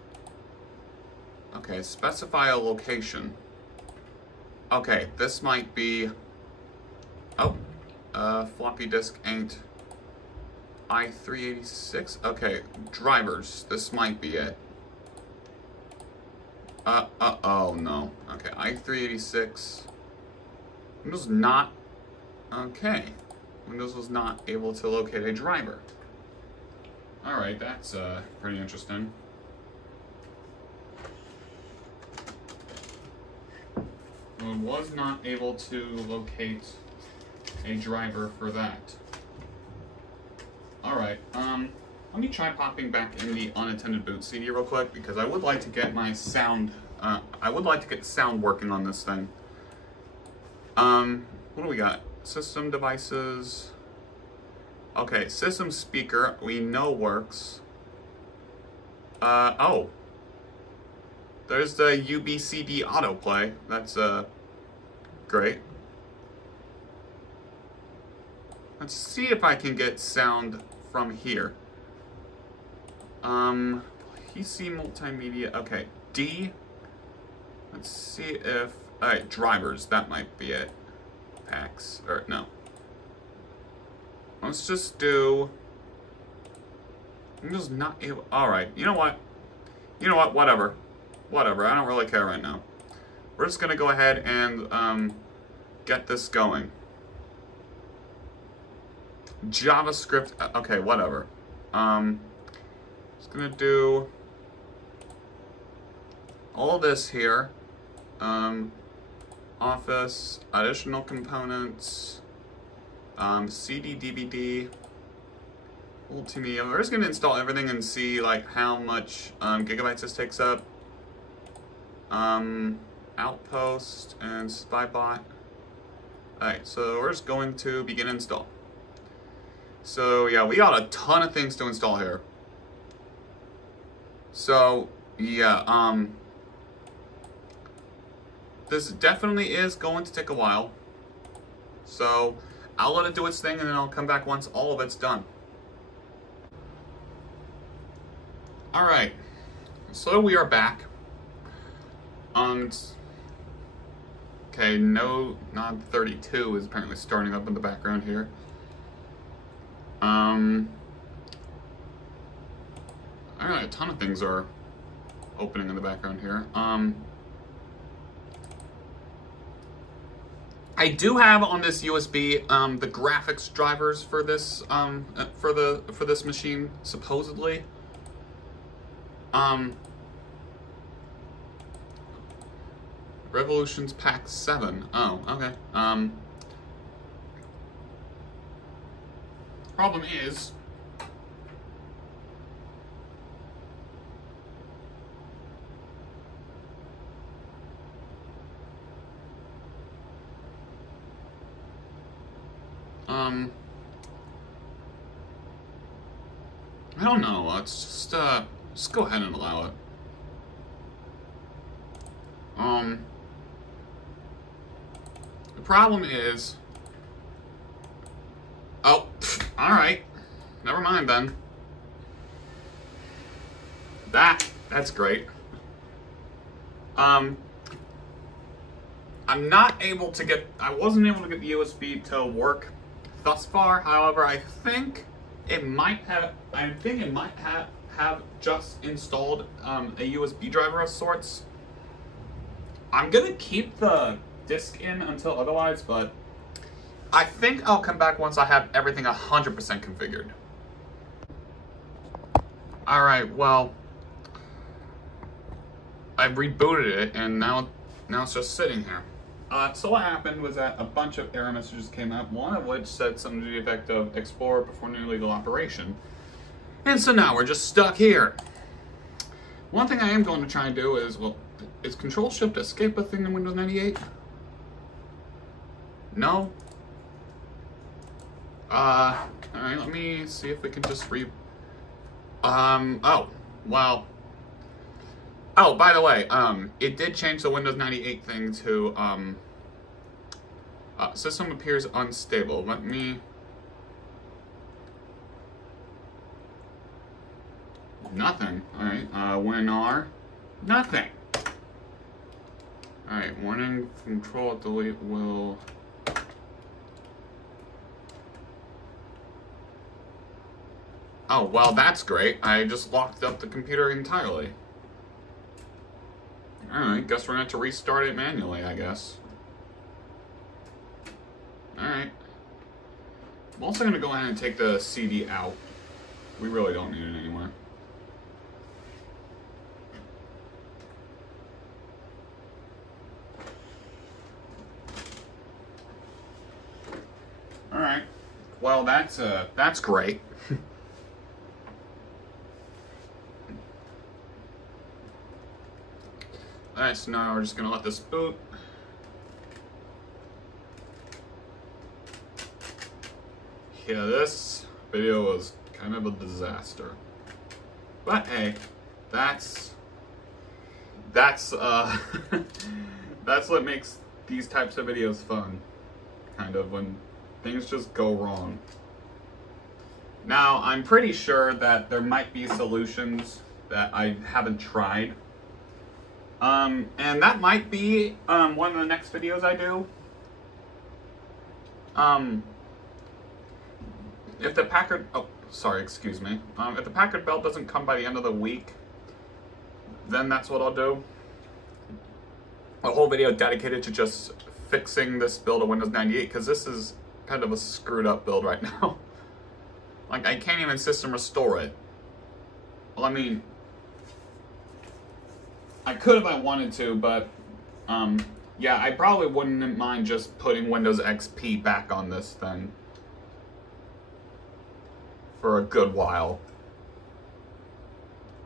okay, specify a location. Okay, this might be, oh, floppy disk ain't i386. Okay, drivers, this might be it. Oh no. Okay, i386. Windows not, okay. Windows was not able to locate a driver. Alright, that's pretty interesting. It was not able to locate a driver for that. Alright, let me try popping back in the Unattended boot CD real quick, because I would like to get my sound, I would like to get sound working on this thing. What do we got? System devices. Okay, system speaker, we know works. Oh. There's the UBCD autoplay. That's, great. Let's see if I can get sound from here. PC multimedia, okay, D. Let's see if, alright, drivers, that might be it. Packs, or no. Let's just do, I'm just not able, alright, you know what? You know what, whatever. Whatever, I don't really care right now. We're just gonna go ahead and, get this going. JavaScript, okay, whatever. Just gonna do all this here. Office, additional components, CD, DVD, multimedia. We're just gonna install everything and see like how much gigabytes this takes up. Outpost and Spybot. Alright, so we're just going to begin install. So yeah, we got a ton of things to install here. So yeah, this definitely is going to take a while. So I'll let it do its thing and then I'll come back once all of it's done. Alright, so we are back. Okay, no, Nod 32 is apparently starting up in the background here. Alright, a ton of things are opening in the background here. I do have on this USB the graphics drivers for this for this machine, supposedly. Revolutions Pack 7. Oh, okay. Problem is, I don't know. Let's just go ahead and allow it. The problem is, oh, all right, never mind then. That's great. I'm not able to get, I wasn't able to get the USB to work thus far. However, I think it might have just installed a USB driver of sorts. I'm gonna keep the disk in until otherwise, but I think I'll come back once I have everything 100% configured. Alright, well, I rebooted it and now it's just sitting here. So what happened was that a bunch of error messages came up, one of which said something to the effect of Explorer performing an illegal operation. And so now we're just stuck here. One thing I am going to try and do is, well, is Control-Shift-Escape a thing in Windows 98? No? Alright, let me see if we can just oh, well. Oh, by the way, it did change the Windows 98 thing to, system appears unstable. Let me... Nothing. Alright, WinR. Nothing. Alright, warning, Control-Delete will... Oh, well, that's great. I just locked up the computer entirely. Alright, guess we're gonna have to restart it manually, I guess. Alright. I'm also gonna go ahead and take the CD out. We really don't need it anymore. Alright. Well, that's great. Alright, so now we're just gonna let this boot. Yeah, this video was kind of a disaster. But hey, that's that's what makes these types of videos fun. Kind of when things just go wrong. Now, I'm pretty sure that there might be solutions that I haven't tried. And that might be, one of the next videos I do. If the Packard, oh, sorry, excuse me. If the Packard belt doesn't come by the end of the week, then that's what I'll do. A whole video dedicated to just fixing this build of Windows 98, because this is kind of a screwed up build right now. Like, I can't even system restore it. Well, I mean, I could if I wanted to, but, yeah, I probably wouldn't mind just putting Windows XP back on this thing for a good while.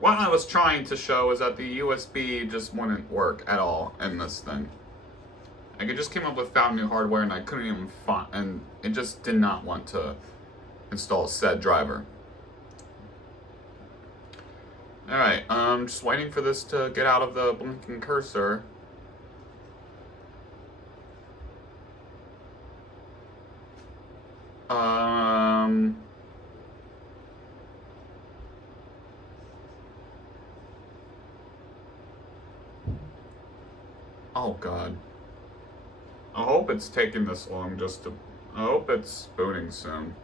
What I was trying to show is that the USB just wouldn't work at all in this thing. Like, it just came up with found new hardware and I couldn't even find, and it just did not want to install said driver. Alright, just waiting for this to get out of the blinking cursor. Oh god. I hope it's taking this long just to... I hope it's booting soon.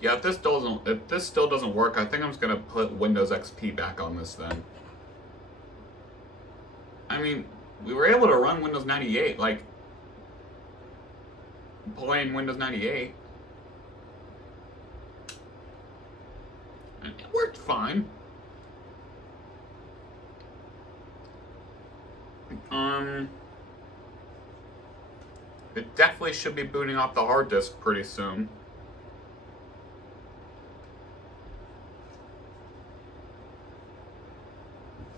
Yeah, if this still doesn't work, I think I'm just gonna put Windows XP back on this then. I mean, we were able to run Windows 98, like, playing Windows 98. And it worked fine. It definitely should be booting off the hard disk pretty soon.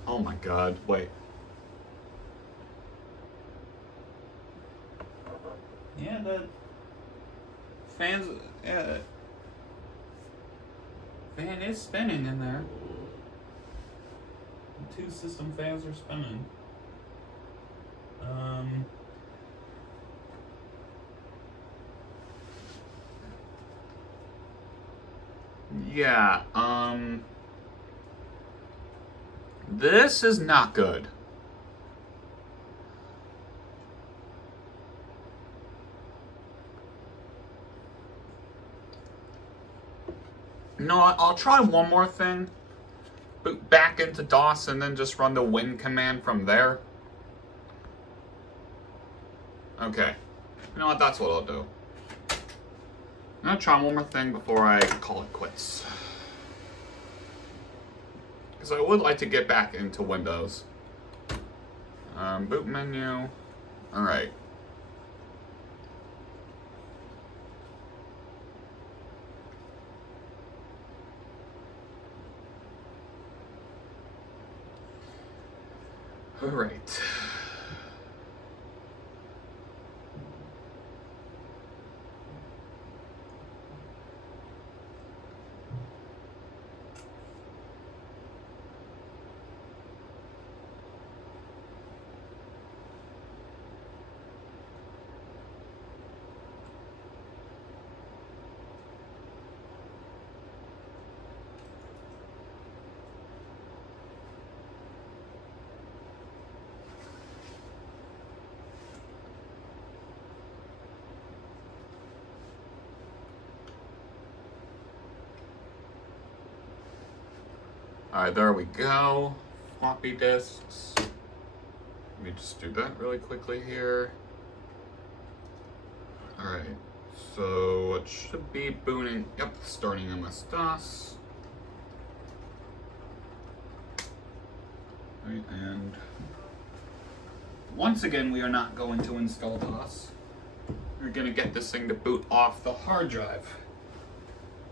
Oh my god, wait. Yeah, the fan is spinning in there. The two system fans are spinning. Yeah, This is not good. No, I'll try one more thing. Boot back into DOS and then just run the win command from there. Okay. You know what? That's what I'll do. I'm gonna try one more thing before I call it quits. Because I would like to get back into Windows. Boot menu. Alright. Alright. Alright, there we go. Floppy disks. Let me just do that really quickly here. Alright, so it should be booting, yep, starting MS-DOS. Right, and once again, we are not going to install DOS. We're gonna get this thing to boot off the hard drive.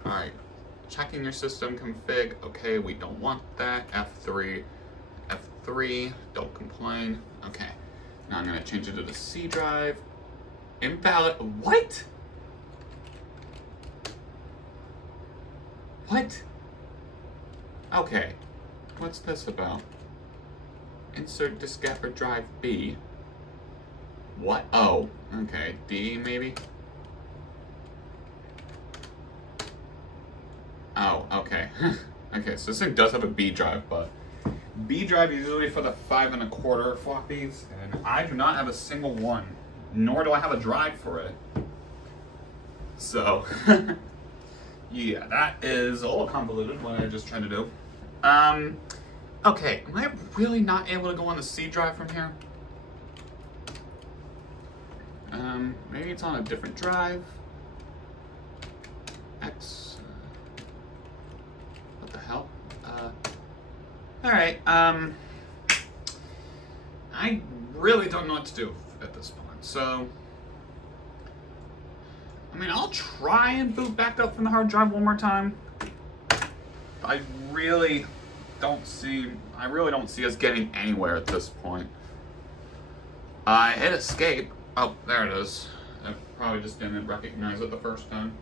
Alright. Checking your system config. Okay, we don't want that. F3. F3. Don't complain. Okay. Now I'm going to change it to the C drive. Invalid. What? What? Okay. What's this about? Insert diskette for drive B. What? Oh. Okay. D maybe? Oh, okay. Okay, so this thing does have a B drive, but B drive is usually for the 5 1/4 floppies, and I do not have a single one, nor do I have a drive for it. So, yeah, that is a little convoluted what I just tried to do. Okay, am I really not able to go on the C drive from here? Maybe it's on a different drive. X. What the hell? Alright, I really don't know what to do at this point, so I mean, I'll try and boot back up from the hard drive one more time. I really don't see us getting anywhere at this point. I hit escape. Oh, there it is. I probably just didn't recognize it the first time.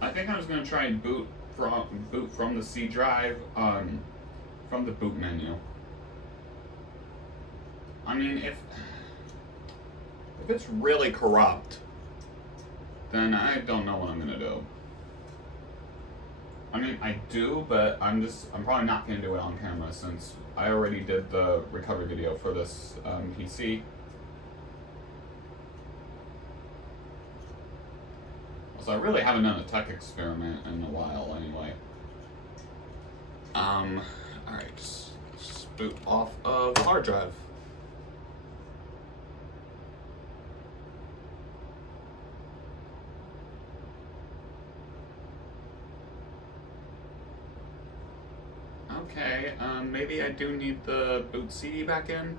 I think I was going to try and boot from the C drive from the boot menu. I mean, if it's really corrupt, then I don't know what I'm going to do. I mean, I do, but I'm probably not going to do it on camera since I already did the recovery video for this PC. So I really haven't done a tech experiment in a while anyway. Alright, just boot off of the hard drive. Okay, maybe I do need the boot CD back in.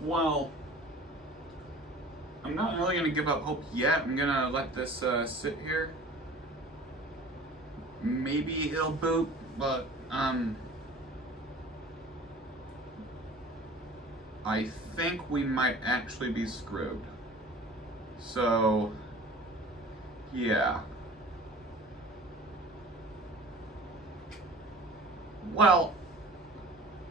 Well, I'm not really going to give up hope yet. I'm going to let this sit here. Maybe it'll boot, but I think we might actually be screwed. So, yeah. Well,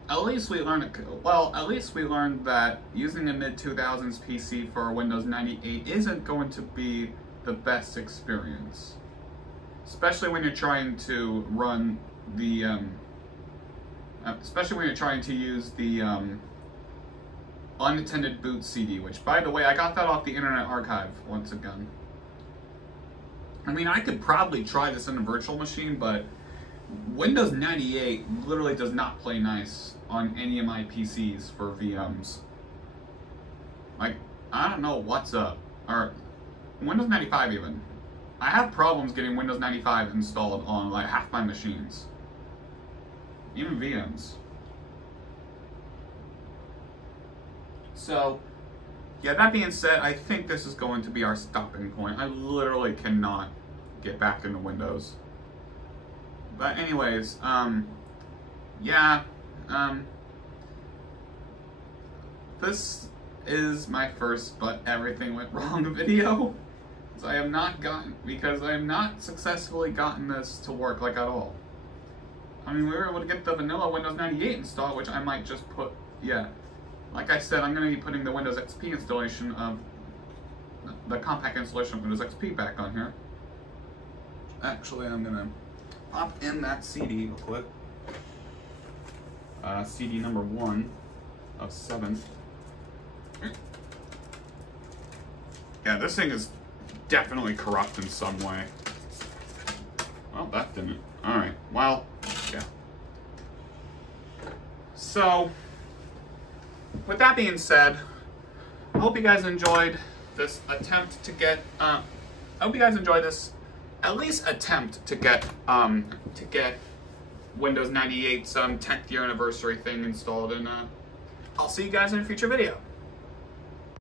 at least we learned that using a mid-2000s PC for Windows 98 isn't going to be the best experience. Especially when you're trying to run the, especially when you're trying to use the unattended boot CD, which, by the way, I got that off the Internet Archive once again. I mean, I could probably try this in a virtual machine, but Windows 98 literally does not play nice on any of my PCs for VMs. Like, I don't know what's up. Or, Windows 95 even. I have problems getting Windows 95 installed on like half my machines. Even VMs. So, yeah, that being said, I think this is going to be our stopping point. I literally cannot get back into Windows. But anyways, this is my first but everything went wrong video. So I have not successfully gotten this to work like at all. I mean, we were able to get the vanilla Windows 98 installed, which I might just put, yeah. Like I said, I'm going to be putting the Windows XP installation of, the compact installation of Windows XP back on here. Actually, I'm going to pop in that CD real quick. CD number 1 of 7. Yeah, this thing is definitely corrupt in some way. Well, that didn't. Alright, well, yeah. So, with that being said, I hope you guys enjoyed this attempt to get, I hope you guys enjoyed this, at least attempt to get Windows 98's 10th year anniversary thing installed, and I'll see you guys in a future video.